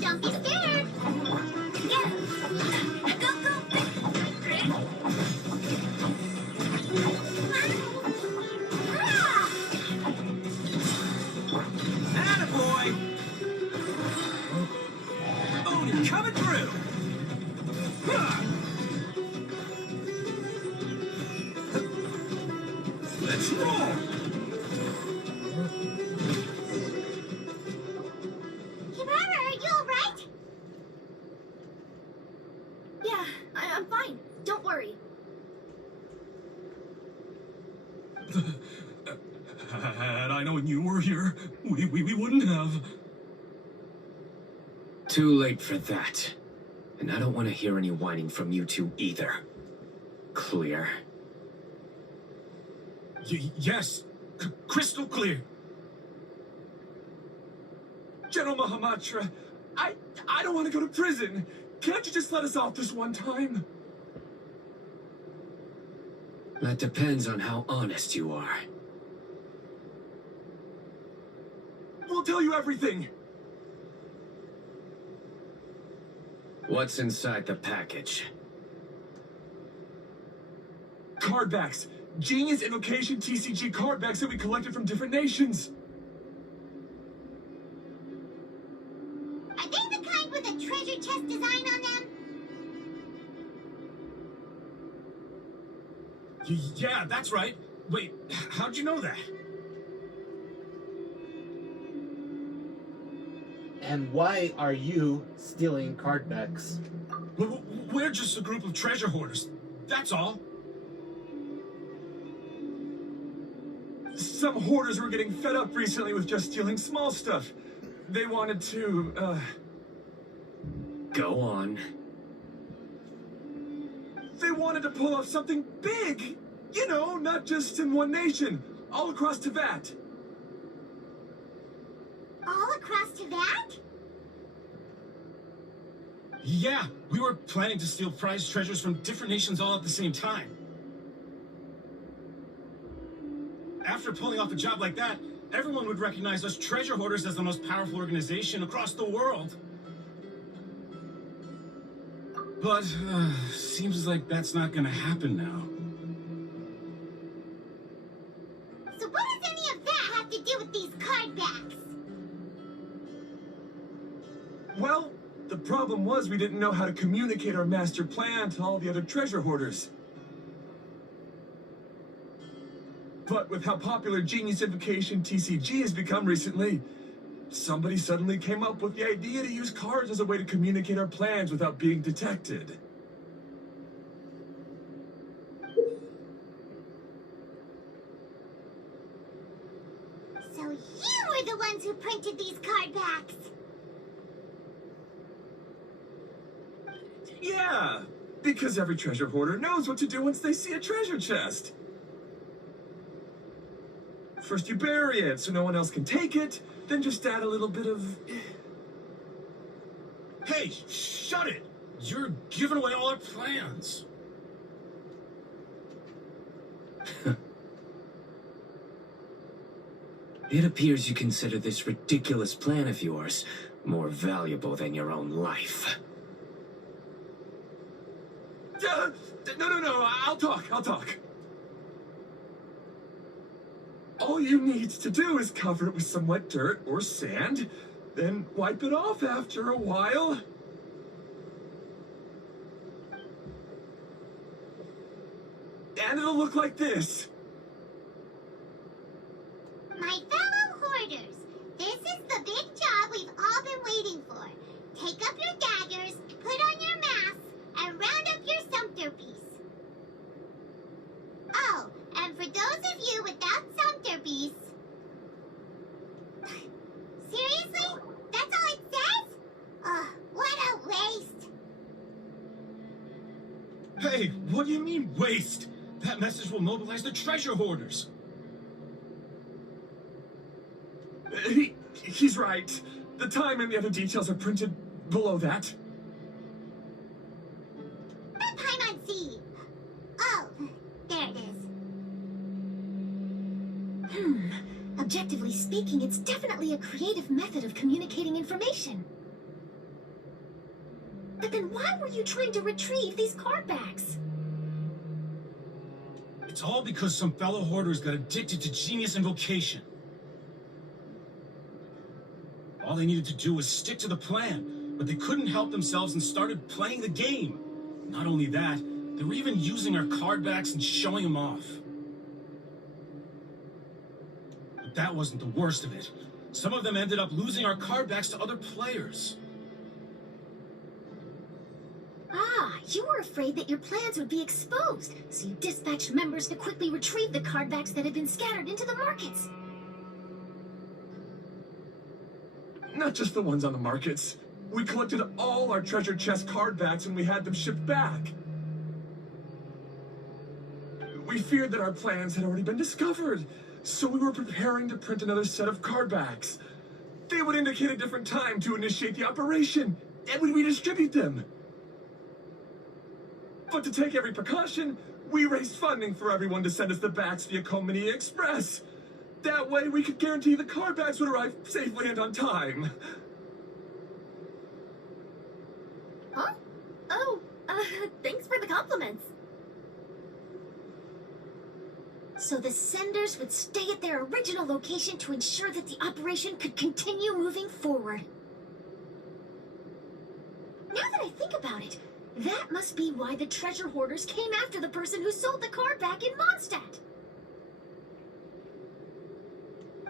Don't be scared. Get him. Go, go. Attaboy! Oni coming through! Huh. Let's roll! Kirara, are you alright? Yeah, I'm fine. Don't worry. Had I known you were here, we wouldn't have. Too late for that. And I don't want to hear any whining from you two either. Clear? Yes. Crystal clear. General Mahamatra, I don't want to go to prison. Can't you just let us off this one time? That depends on how honest you are. We'll tell you everything. What's inside the package? Card backs. Genius Invocation TCG card backs that we collected from different nations. Are they the kind with a treasure chest design on them? Yeah, that's right. Wait, how'd you know that? And why are you stealing card backs? We're just a group of treasure hoarders. That's all. Some hoarders were getting fed up recently with just stealing small stuff. They wanted to, Go on. They wanted to pull off something big! You know, not just in one nation, all across Teyvat. All across Teyvat? Yeah, we were planning to steal prized treasures from different nations all at the same time. After pulling off a job like that, everyone would recognize us treasure hoarders as the most powerful organization across the world. But, seems like that's not gonna happen now. So what does any of that have to do with these card backs? Well, the problem was we didn't know how to communicate our master plan to all the other treasure hoarders. But with how popular Genius Invocation TCG has become recently, somebody suddenly came up with the idea to use cards as a way to communicate our plans without being detected. So you were the ones who printed these card backs! Yeah, because every treasure hoarder knows what to do once they see a treasure chest. First you bury it so no one else can take it, then just add a little bit of... Hey, shut it! You're giving away all our plans. It appears you consider this ridiculous plan of yours more valuable than your own life. No, I'll talk. All you need to do is cover it with some wet dirt or sand, then wipe it off after a while. And it'll look like this. My fellow hoarders, this is the big job we've all been waiting for. Take up your daggers, put on your Wait, what do you mean, waste? That message will mobilize the treasure hoarders. He's right. The time and the other details are printed below that. Let Paimon see. Oh, there it is. Objectively speaking, it's definitely a creative method of communicating information. But then why were you trying to retrieve these card backs? It's all because some fellow hoarders got addicted to genius invocation. All they needed to do was stick to the plan, but they couldn't help themselves and started playing the game. Not only that, they were even using our card backs and showing them off. But that wasn't the worst of it. Some of them ended up losing our card backs to other players. Ah, you were afraid that your plans would be exposed, so you dispatched members to quickly retrieve the card backs that had been scattered into the markets. Not just the ones on the markets. We collected all our treasure chest card backs and we had them shipped back. We feared that our plans had already been discovered, so we were preparing to print another set of card backs. They would indicate a different time to initiate the operation, and we'd redistribute them. But to take every precaution, we raised funding for everyone to send us the backs via Komini Express. That way, we could guarantee the card backs would arrive safely and on time. Huh? Oh, thanks for the compliments. So the senders would stay at their original location to ensure that the operation could continue moving forward. Now that I think about it, that must be why the treasure hoarders came after the person who sold the card back in Mondstadt.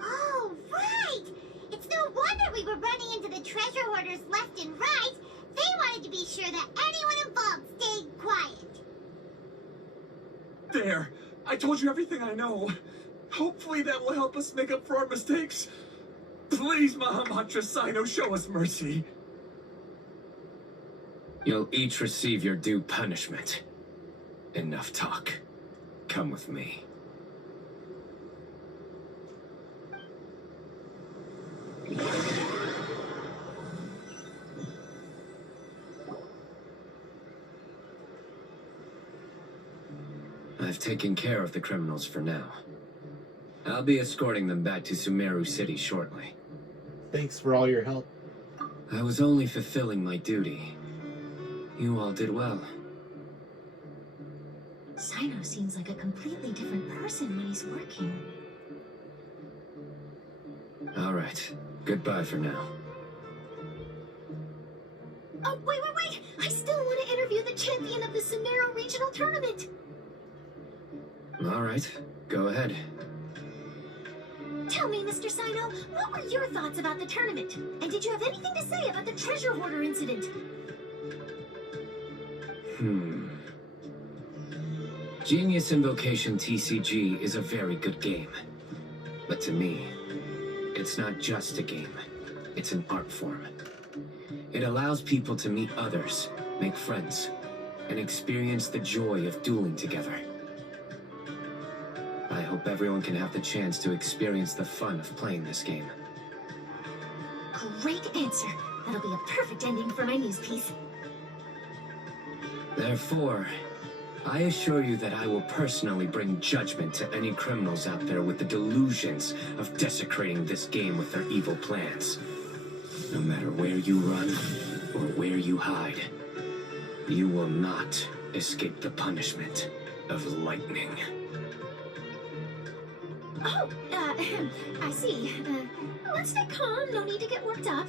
Oh, right! It's no wonder we were running into the treasure hoarders left and right. They wanted to be sure that anyone involved stayed quiet. There, I told you everything I know. Hopefully that will help us make up for our mistakes. Please, Mahamatra Sino, show us mercy. You'll each receive your due punishment. Enough talk. Come with me. I've taken care of the criminals for now. I'll be escorting them back to Sumeru City shortly. Thanks for all your help. I was only fulfilling my duty. You all did well. Sino seems like a completely different person when he's working. All right. Goodbye for now. Oh, wait! I still want to interview the champion of the Sumeru Regional Tournament! All right. Go ahead. Tell me, Mr. Sino, what were your thoughts about the tournament? And did you have anything to say about the treasure hoarder incident? Genius Invocation TCG is a very good game. But to me, it's not just a game. It's an art form. It allows people to meet others, make friends, and experience the joy of dueling together. I hope everyone can have the chance to experience the fun of playing this game. Great answer. That'll be a perfect ending for my news piece. Therefore, I assure you that I will personally bring judgment to any criminals out there with the delusions of desecrating this game with their evil plans. No matter where you run or where you hide, you will not escape the punishment of lightning. Oh, I see. Let's stay calm. No need to get worked up.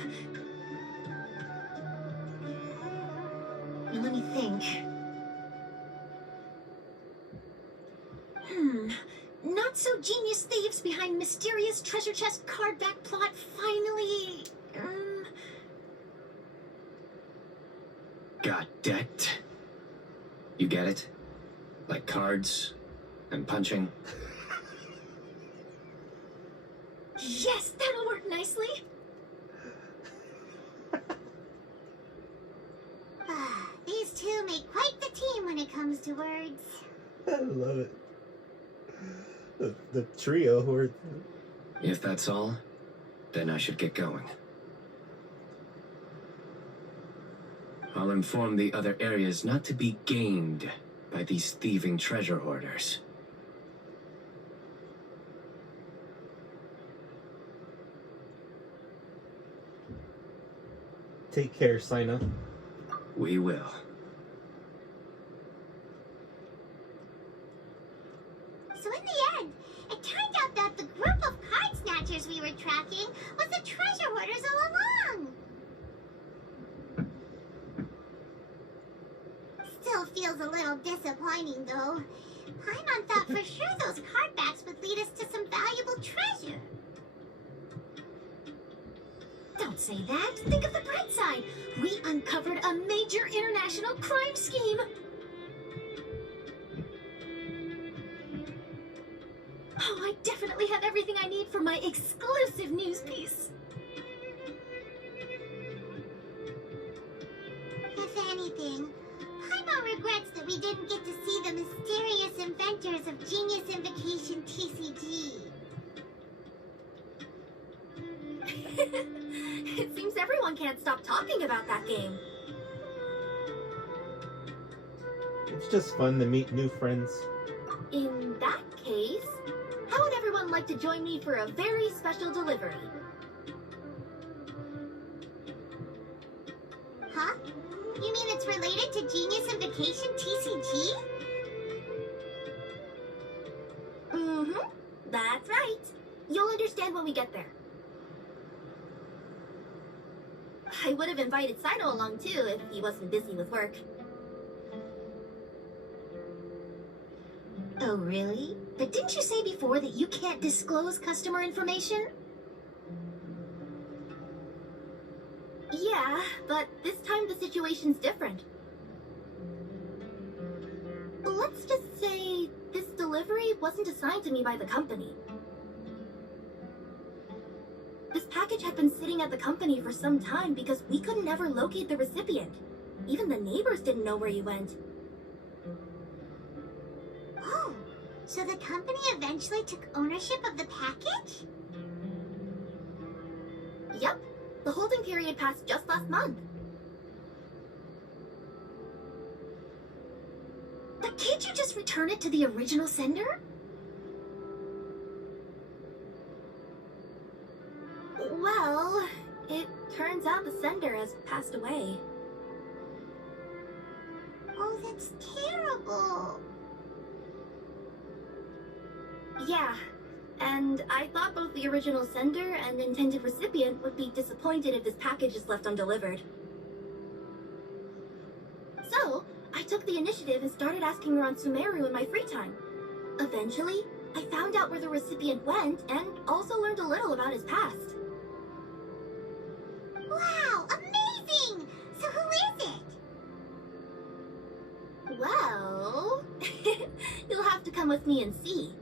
Now let me think. Not-so-genius thieves behind mysterious treasure chest card back plot finally... Got debt? You get it? Like cards and punching? Yes, that'll work nicely. These two make quite the team when it comes afterwards. I love it. The trio who are... If that's all, then I should get going. I'll inform the other areas not to be gamed by these thieving treasure hoarders. Take care, Sina. We will. So in the end, it turned out that the group of card snatchers we were tracking was the treasure hoarders all along. Still feels a little disappointing, though. Paimon thought for sure those card backs would lead us to some valuable treasure. Don't say that. Think of the bright side. We uncovered a major international crime scheme. Oh, I definitely have everything I need for my exclusive news piece. If anything, Paimon regrets that we didn't get to see the mysterious inventors of Genius Invocation TCG. It seems everyone can't stop talking about that game. It's just fun to meet new friends. In that case, how would everyone like to join me for a very special delivery? Huh? You mean it's related to Genius Invocation TCG? Mm-hmm. That's right. You'll understand when we get there. I would have invited Sino along too if he wasn't busy with work. Oh, really? But didn't you say before that you can't disclose customer information? Yeah, but this time the situation's different. Let's just say this delivery wasn't assigned to me by the company. This package had been sitting at the company for some time because we could never locate the recipient. Even the neighbors didn't know where he went. Oh, so the company eventually took ownership of the package? Yep, the holding period passed just last month. But can't you just return it to the original sender? Well, it turns out the sender has passed away. Oh, that's terrible. Yeah, and I thought both the original sender and intended recipient would be disappointed if this package is left undelivered. So, I took the initiative and started asking around Sumeru in my free time. Eventually, I found out where the recipient went and also learned a little about his past. Wow, amazing! So who is it? Well, you'll have to come with me and see.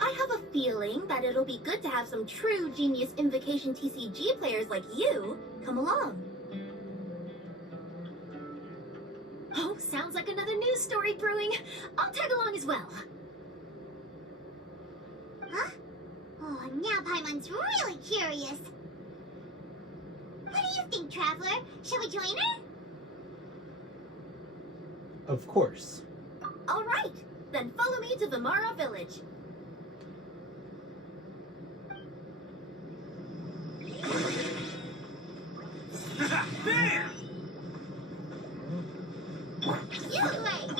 I have a feeling that it'll be good to have some true Genius Invocation TCG players like you come along. Oh, sounds like another news story brewing. I'll tag along as well. Huh? Oh, now Paimon's really curious. What do you think, Traveler? Shall we join her? Of course. All right, then follow me to Vimara Village. Bam! You wait!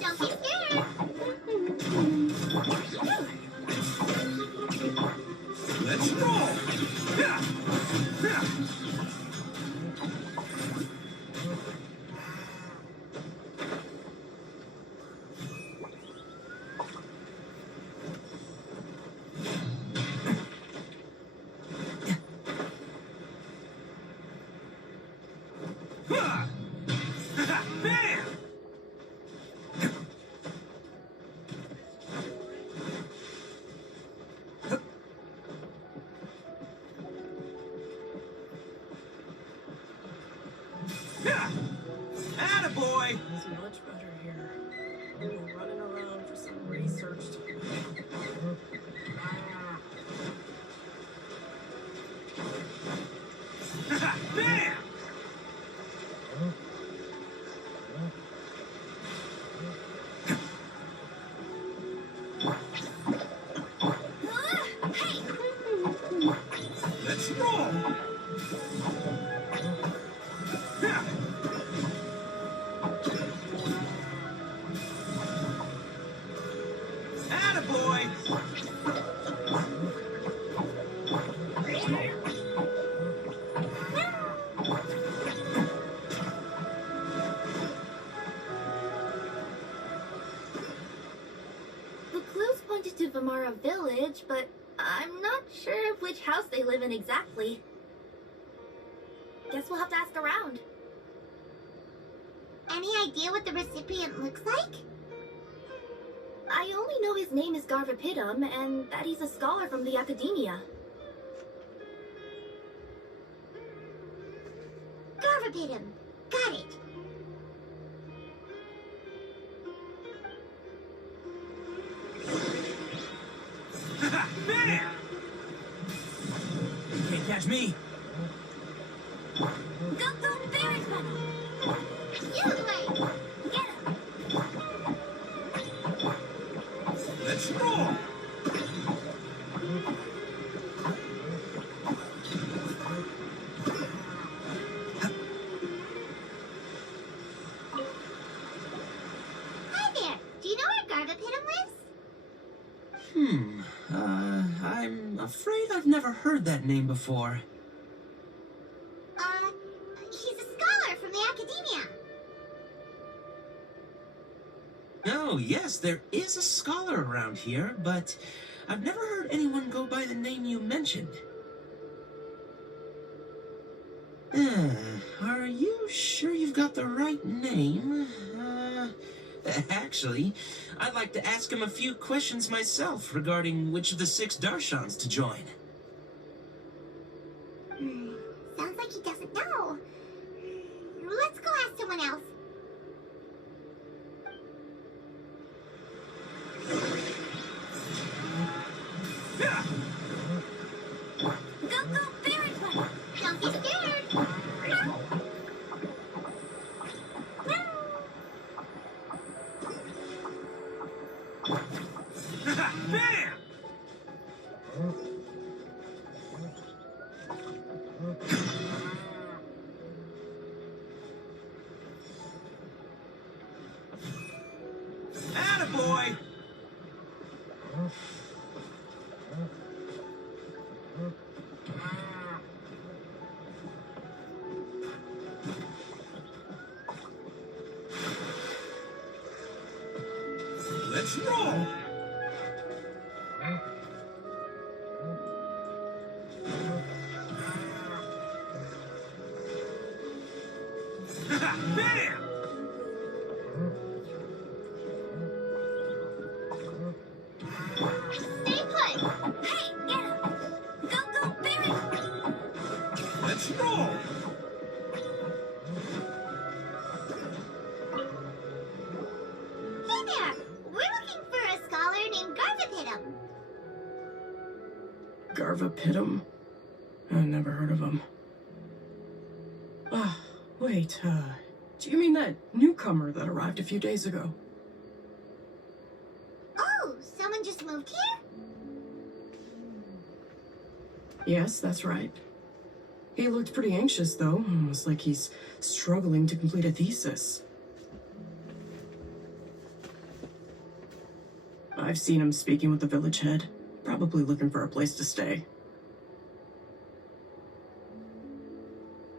Don't be scared! Let's roll! Yeah! Yeah! Bam! Attaboy! It's much better here. We're running around for some research to do. Bam! Let's roll! Attaboy! The clues pointed to Vamara Village, but I'm not sure which house they live in exactly. Guess we'll have to ask around. Any idea what the recipient looks like? I only know his name is Garvapidum and that he's a scholar from the Academia. Garvapidum. Got it. Bam! Can't catch me. Go, go, Fairy Funnel! You way. Get him! Let's roll! Hi there. Do you know where Garvapidum lives? I'm afraid I've never heard that name before. He's a scholar from the Academia. Oh, yes, there is a scholar around here, but I've never heard anyone go by the name you mentioned. Are you sure you've got the right name? Actually, I'd like to ask him a few questions myself regarding which of the 6 Darshans to join. Sounds like he doesn't know. Let's go ask someone else. Go, go, Fairy Funnel! Don't be scared. Bam! Attaboy! Let's roll! Bam! Stay put. Hey, get him! Go, go, Fairy! Let's roll! Hey there. We're looking for a scholar named Garvapidum. Garvapidum? I never heard of him. Ah, wait, do you mean that newcomer that arrived a few days ago? Oh, someone just moved here? Yes, that's right. He looked pretty anxious, though, almost like he's struggling to complete a thesis. I've seen him speaking with the village head, probably looking for a place to stay.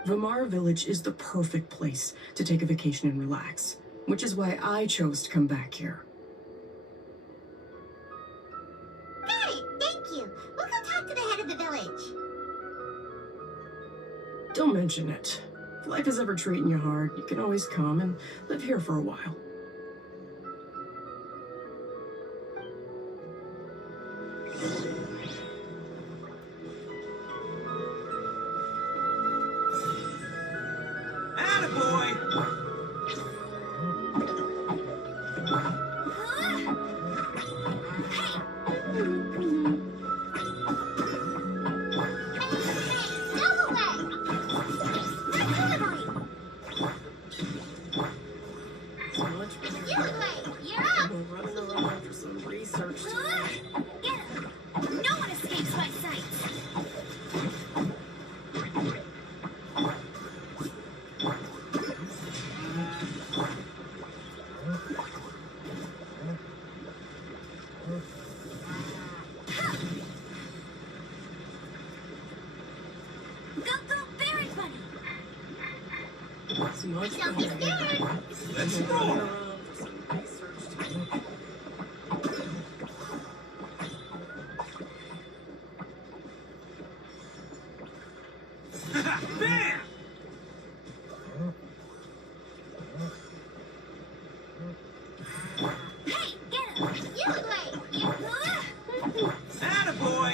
Vamara Village is the perfect place to take a vacation and relax, which is why I chose to come back here. Got it. Thank you. We'll go talk to the head of the village. Don't mention it. If life is ever treating you hard, you can always come and live here for a while. Let's roll! Bam! Hey, get him! You wait! You... Attaboy!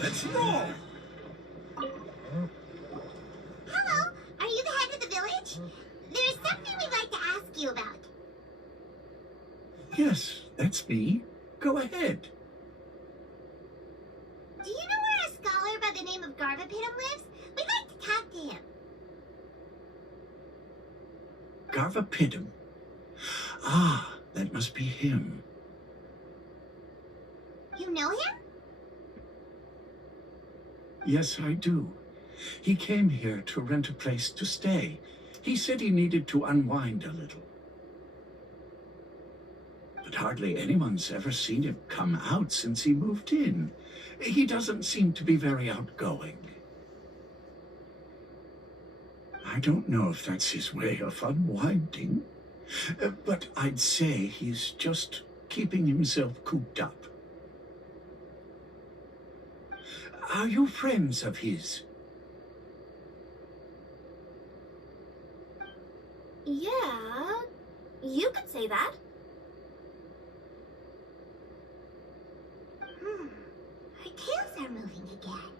Let's roll! Hello, are you the head of the village? There's something we'd like to ask you about. Yes, that's me. Go ahead. Do you know where a scholar by the name of Garvapitum lives? We'd like to talk to him. Garvapitum. Ah, that must be him. You know him? Yes, I do. He came here to rent a place to stay. He said he needed to unwind a little. But hardly anyone's ever seen him come out since he moved in. He doesn't seem to be very outgoing. I don't know if that's his way of unwinding, but I'd say he's just keeping himself cooped up. Are you friends of his? Yeah, you could say that. Her tails are moving again.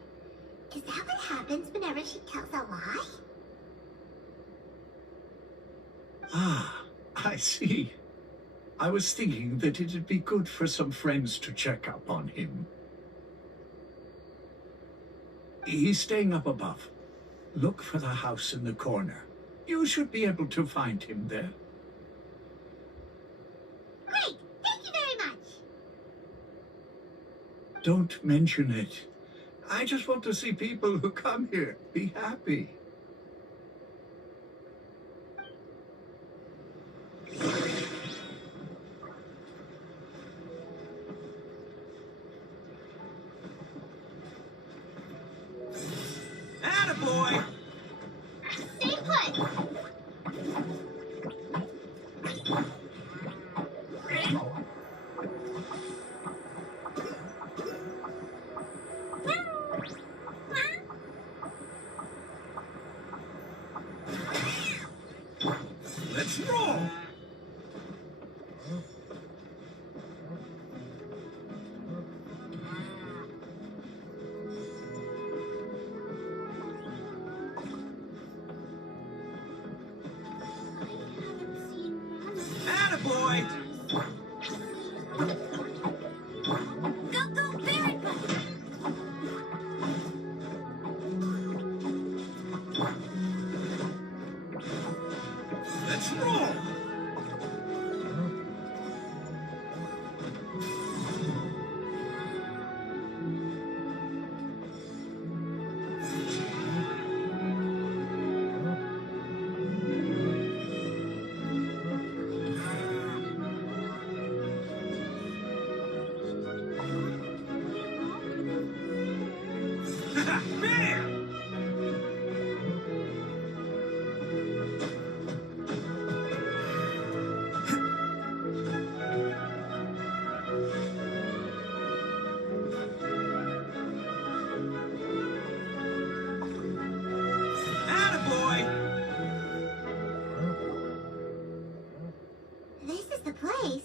Is that what happens whenever she tells a lie? Ah, I see. I was thinking that it'd be good for some friends to check up on him. He's staying up above. Look for the house in the corner. You should be able to find him there. Great! Thank you very much! Don't mention it. I just want to see people who come here be happy. Attaboy! Stay put! Let's roll! Attaboy! Go, Barrett! Let's roll! Bam! is the place.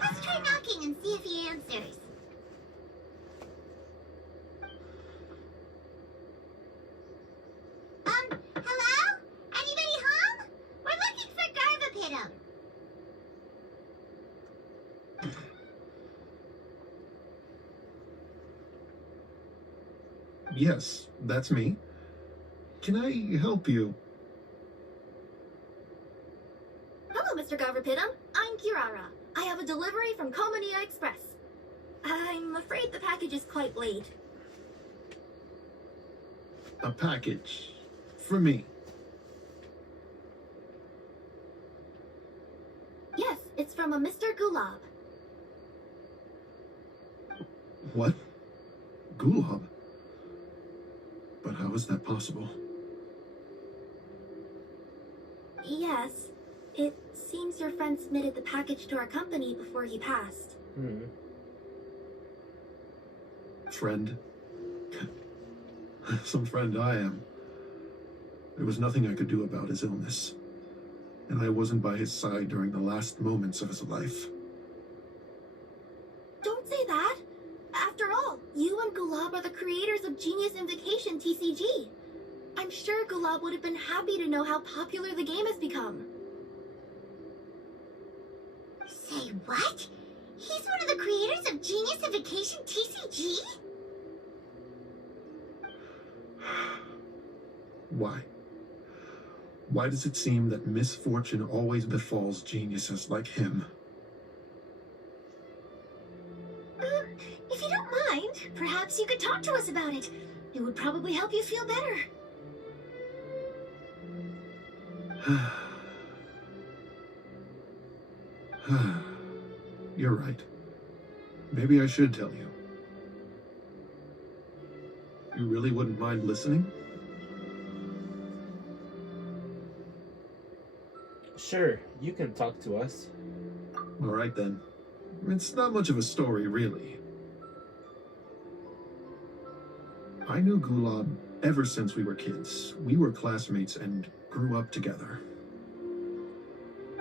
Let's try knocking and see if he answers. Hello? Anybody home? We're looking for Garvapitum. Yes, that's me. Can I help you? Hello, Mr. Garvapitum. I'm Kirara. I have a delivery from Komania Express. I'm afraid the package is quite late. A package. For me. Yes, it's from a Mr. Gulab. What? Gulab? But how is that possible? Yes. It seems your friend submitted the package to our company before he passed. Friend? Some friend I am. There was nothing I could do about his illness, and I wasn't by his side during the last moments of his life. Don't say that! After all, you and Gulab are the creators of Genius Invocation TCG. I'm sure Gulab would have been happy to know how popular the game has become. Say what? He's one of the creators of Genius Invocation TCG? Why? Why does it seem that misfortune always befalls geniuses like him? If you don't mind, perhaps you could talk to us about it. It would probably help you feel better. You're right. Maybe I should tell you. You really wouldn't mind listening? Sure, you can talk to us. All right then. It's not much of a story, really. I knew Gulab ever since we were kids. We were classmates and grew up together.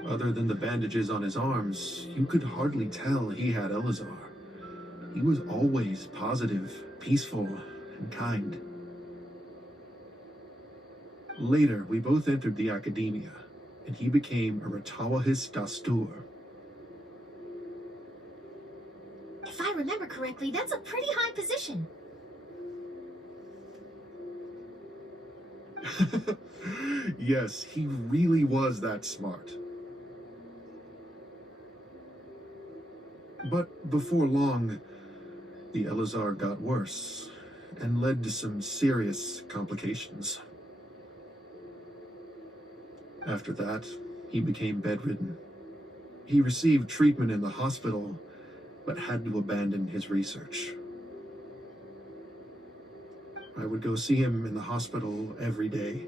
Other than the bandages on his arms, you could hardly tell he had Elazar. He was always positive, peaceful, and kind. Later, we both entered the academia, and he became a Ratawahis Dastur. If I remember correctly, that's a pretty high position. Yes, he really was that smart. But before long, the Elazar got worse and led to some serious complications. After that, he became bedridden. He received treatment in the hospital, but had to abandon his research. I would go see him in the hospital every day,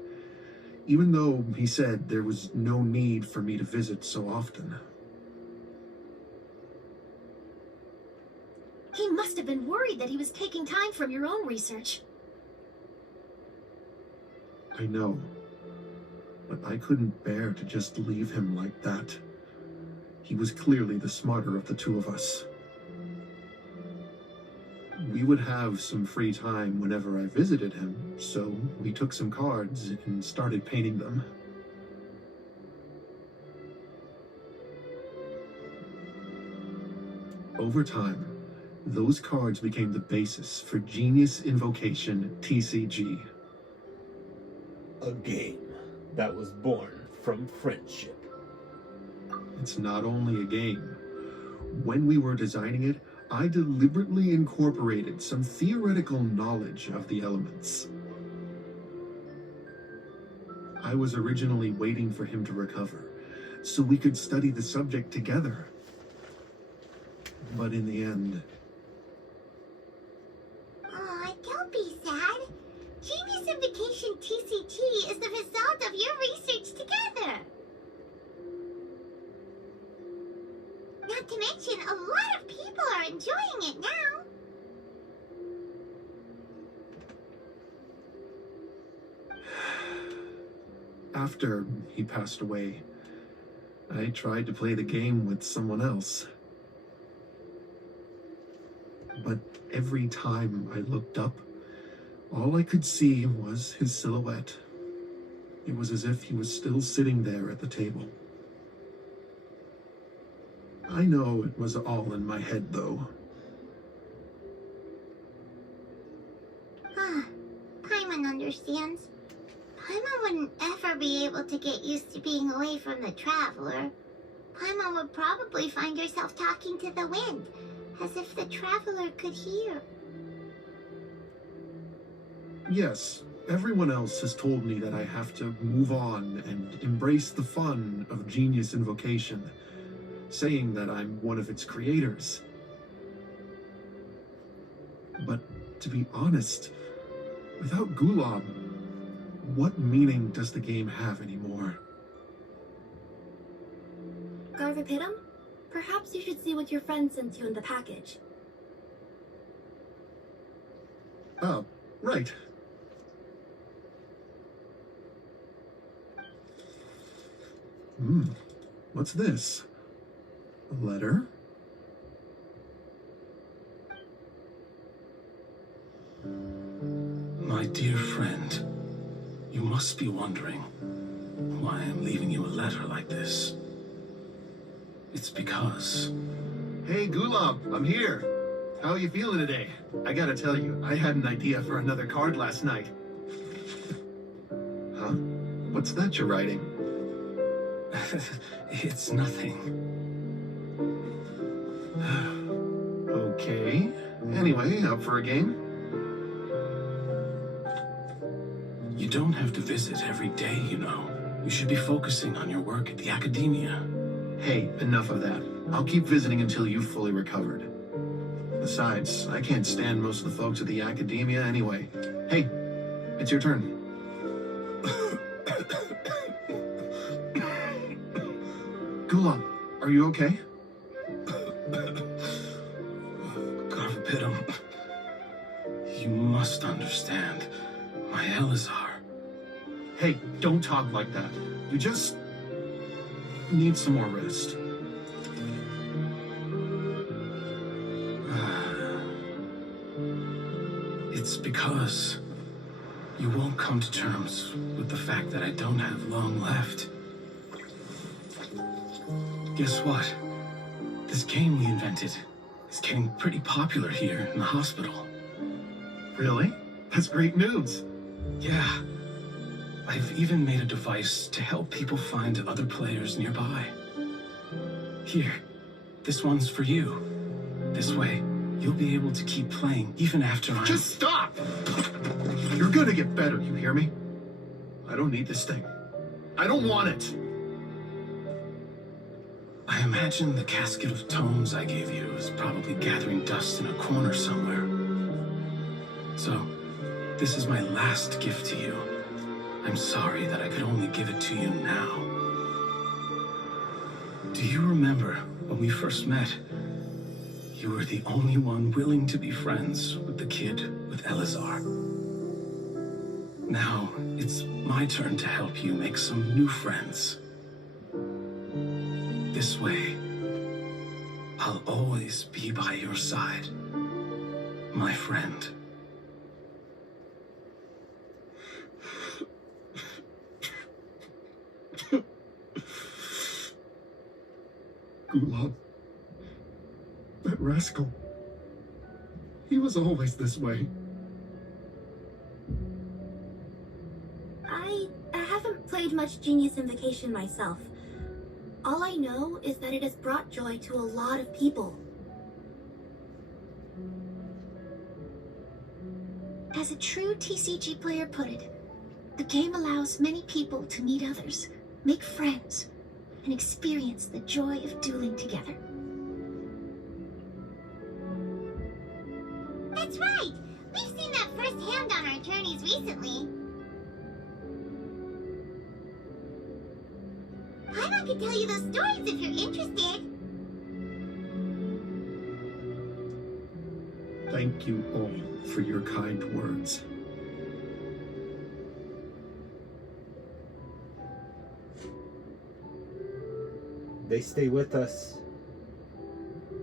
even though he said there was no need for me to visit so often. He must have been worried that he was taking time from your own research. I know, but I couldn't bear to just leave him like that. He was clearly the smarter of the two of us. We would have some free time whenever I visited him, so we took some cards and started painting them. Over time, those cards became the basis for Genius Invocation TCG. A game that was born from friendship. It's not only a game. When we were designing it, I deliberately incorporated some theoretical knowledge of the elements. I was originally waiting for him to recover, so we could study the subject together. But in the end... Aw, don't be sad. Genius Invocation TCG is the result of your research together. Not to mention, a lot of people are enjoying it now. After he passed away, I tried to play the game with someone else. But every time I looked up, all I could see was his silhouette. It was as if he was still sitting there at the table. I know it was all in my head, though. Paimon understands. Paimon wouldn't ever be able to get used to being away from the Traveler. Paimon would probably find herself talking to the wind, as if the Traveler could hear. Yes, everyone else has told me that I have to move on and embrace the fun of Genius Invocation, saying that I'm one of its creators. But to be honest, without Gulob, what meaning does the game have anymore? Garvapitum, perhaps you should see what your friend sent you in the package. Oh, right. What's this? A letter? My dear friend, you must be wondering why I'm leaving you a letter like this. It's because... Hey, Gulob, I'm here. How are you feeling today? I gotta tell you, I had an idea for another card last night. Huh? What's that you're writing? It's nothing. Okay. Anyway, up for a game? You don't have to visit every day, you know. You should be focusing on your work at the academia. Hey, enough of that. I'll keep visiting until you've fully recovered. Besides, I can't stand most of the folks at the academia anyway. Hey, it's your turn. Gulob, are you okay? Garvapitum, you must understand. My Elazar. Hey, don't talk like that. You just need some more rest. It's because you won't come to terms with the fact that I don't have long left. Guess what? This game we invented is getting pretty popular here in the hospital. Really? That's great news. Yeah. I've even made a device to help people find other players nearby. Here, this one's for you. This way, you'll be able to keep playing even after I'm... Just stop! You're gonna get better, you hear me? I don't need this thing. I don't want it. I imagine the casket of tomes I gave you is probably gathering dust in a corner somewhere. So, this is my last gift to you. I'm sorry that I could only give it to you now. Do you remember when we first met? You were the only one willing to be friends with the kid with Elazar. Now, it's my turn to help you make some new friends. This way, I'll always be by your side, my friend. Gulob. That rascal. He was always this way. I haven't played much Genius Invocation myself. All I know is that it has brought joy to a lot of people. As a true TCG player put it, the game allows many people to meet others, make friends, and experience the joy of dueling together. That's right! We've seen that firsthand on our journeys recently. Paimon could tell you those stories if you're interested. Thank you all for your kind words. they stay with us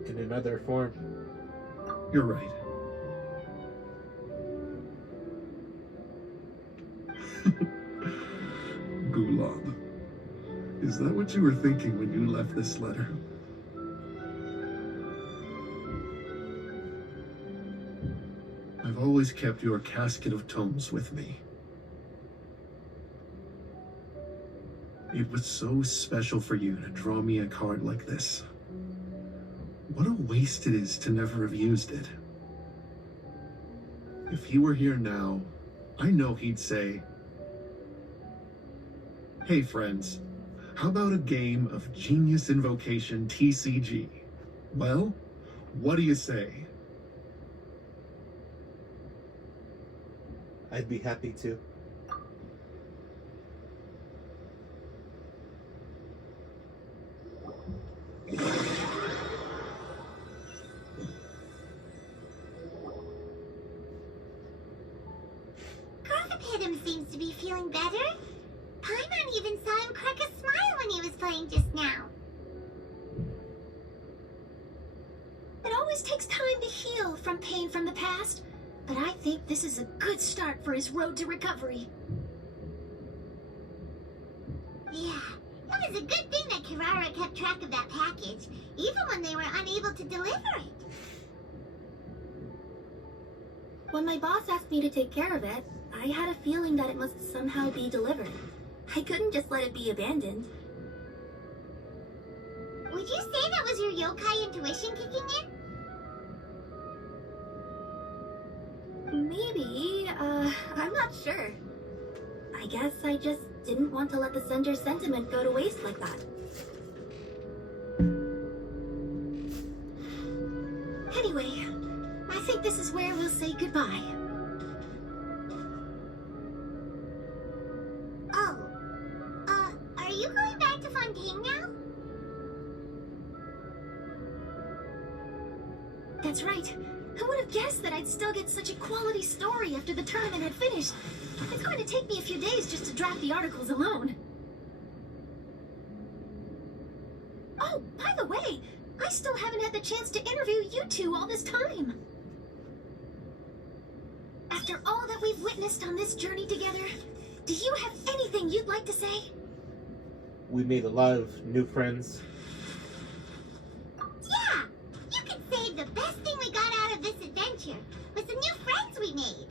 in another form. You're right. Gulag. Is that what you were thinking when you left this letter? I've always kept your casket of tomes with me. It was so special for you to draw me a card like this. What a waste it is to never have used it. If he were here now, I know he'd say, "Hey friends, how about a game of Genius Invocation TCG? Well, what do you say?" I'd be happy to. Garthapedum seems to be feeling better. Paimon even saw him crack a smile when he was playing just now. It always takes time to heal from pain from the past, but I think this is a good start for his road to recovery. Yeah, it was a good thing that Kirara kept track of that package, even when they were unable to deliver it. When my boss asked me to take care of it, I had a feeling that it must somehow be delivered. I couldn't just let it be abandoned. Would you say that was your yokai intuition kicking in? Maybe, I'm not sure. I guess I just didn't want to let the sender's sentiment go to waste like that. Anyway, I think this is where we'll say goodbye. Oh, are you going back to Fontaine now? That's right. Who would have guessed that I'd still get such a quality story after the tournament had finished? It's going to take me a few days just to draft the articles alone. Oh, by the way, I still haven't had the chance to interview you two all this time. After all that we've witnessed on this journey together, do you have anything you'd like to say? We made a lot of new friends. Yeah, you could say the best thing we got out of this adventure was the new friends we made.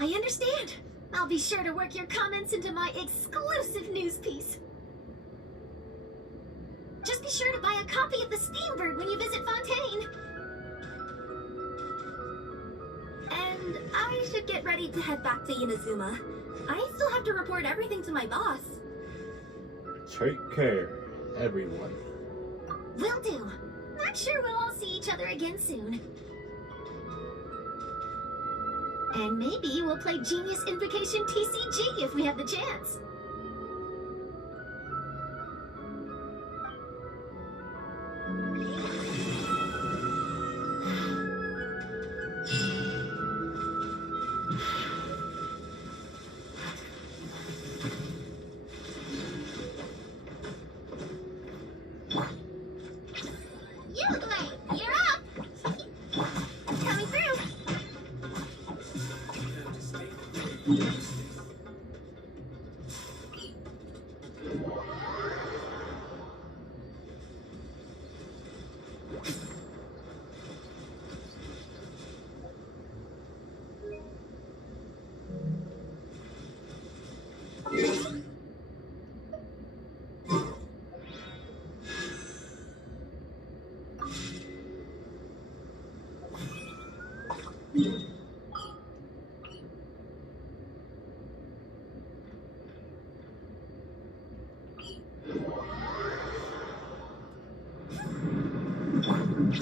I understand. I'll be sure to work your comments into my exclusive news piece. Just be sure to buy a copy of the Steambird when you visit Fontaine. And I should get ready to head back to Inazuma. I still have to report everything to my boss. Take care, everyone. Will do. I'm sure we'll all see each other again soon. And maybe we'll play Genius Invocation TCG if we have the chance. You're up! Coming through!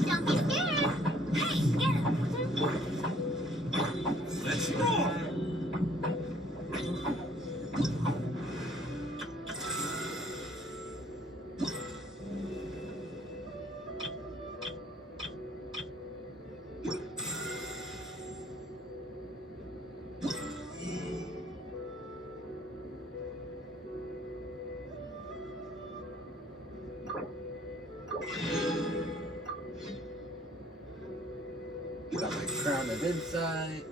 Don't be scared! Hey, get him! Let's roar! Got my crown of insight.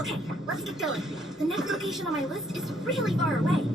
Okay, let's get going. The next location on my list is really far away.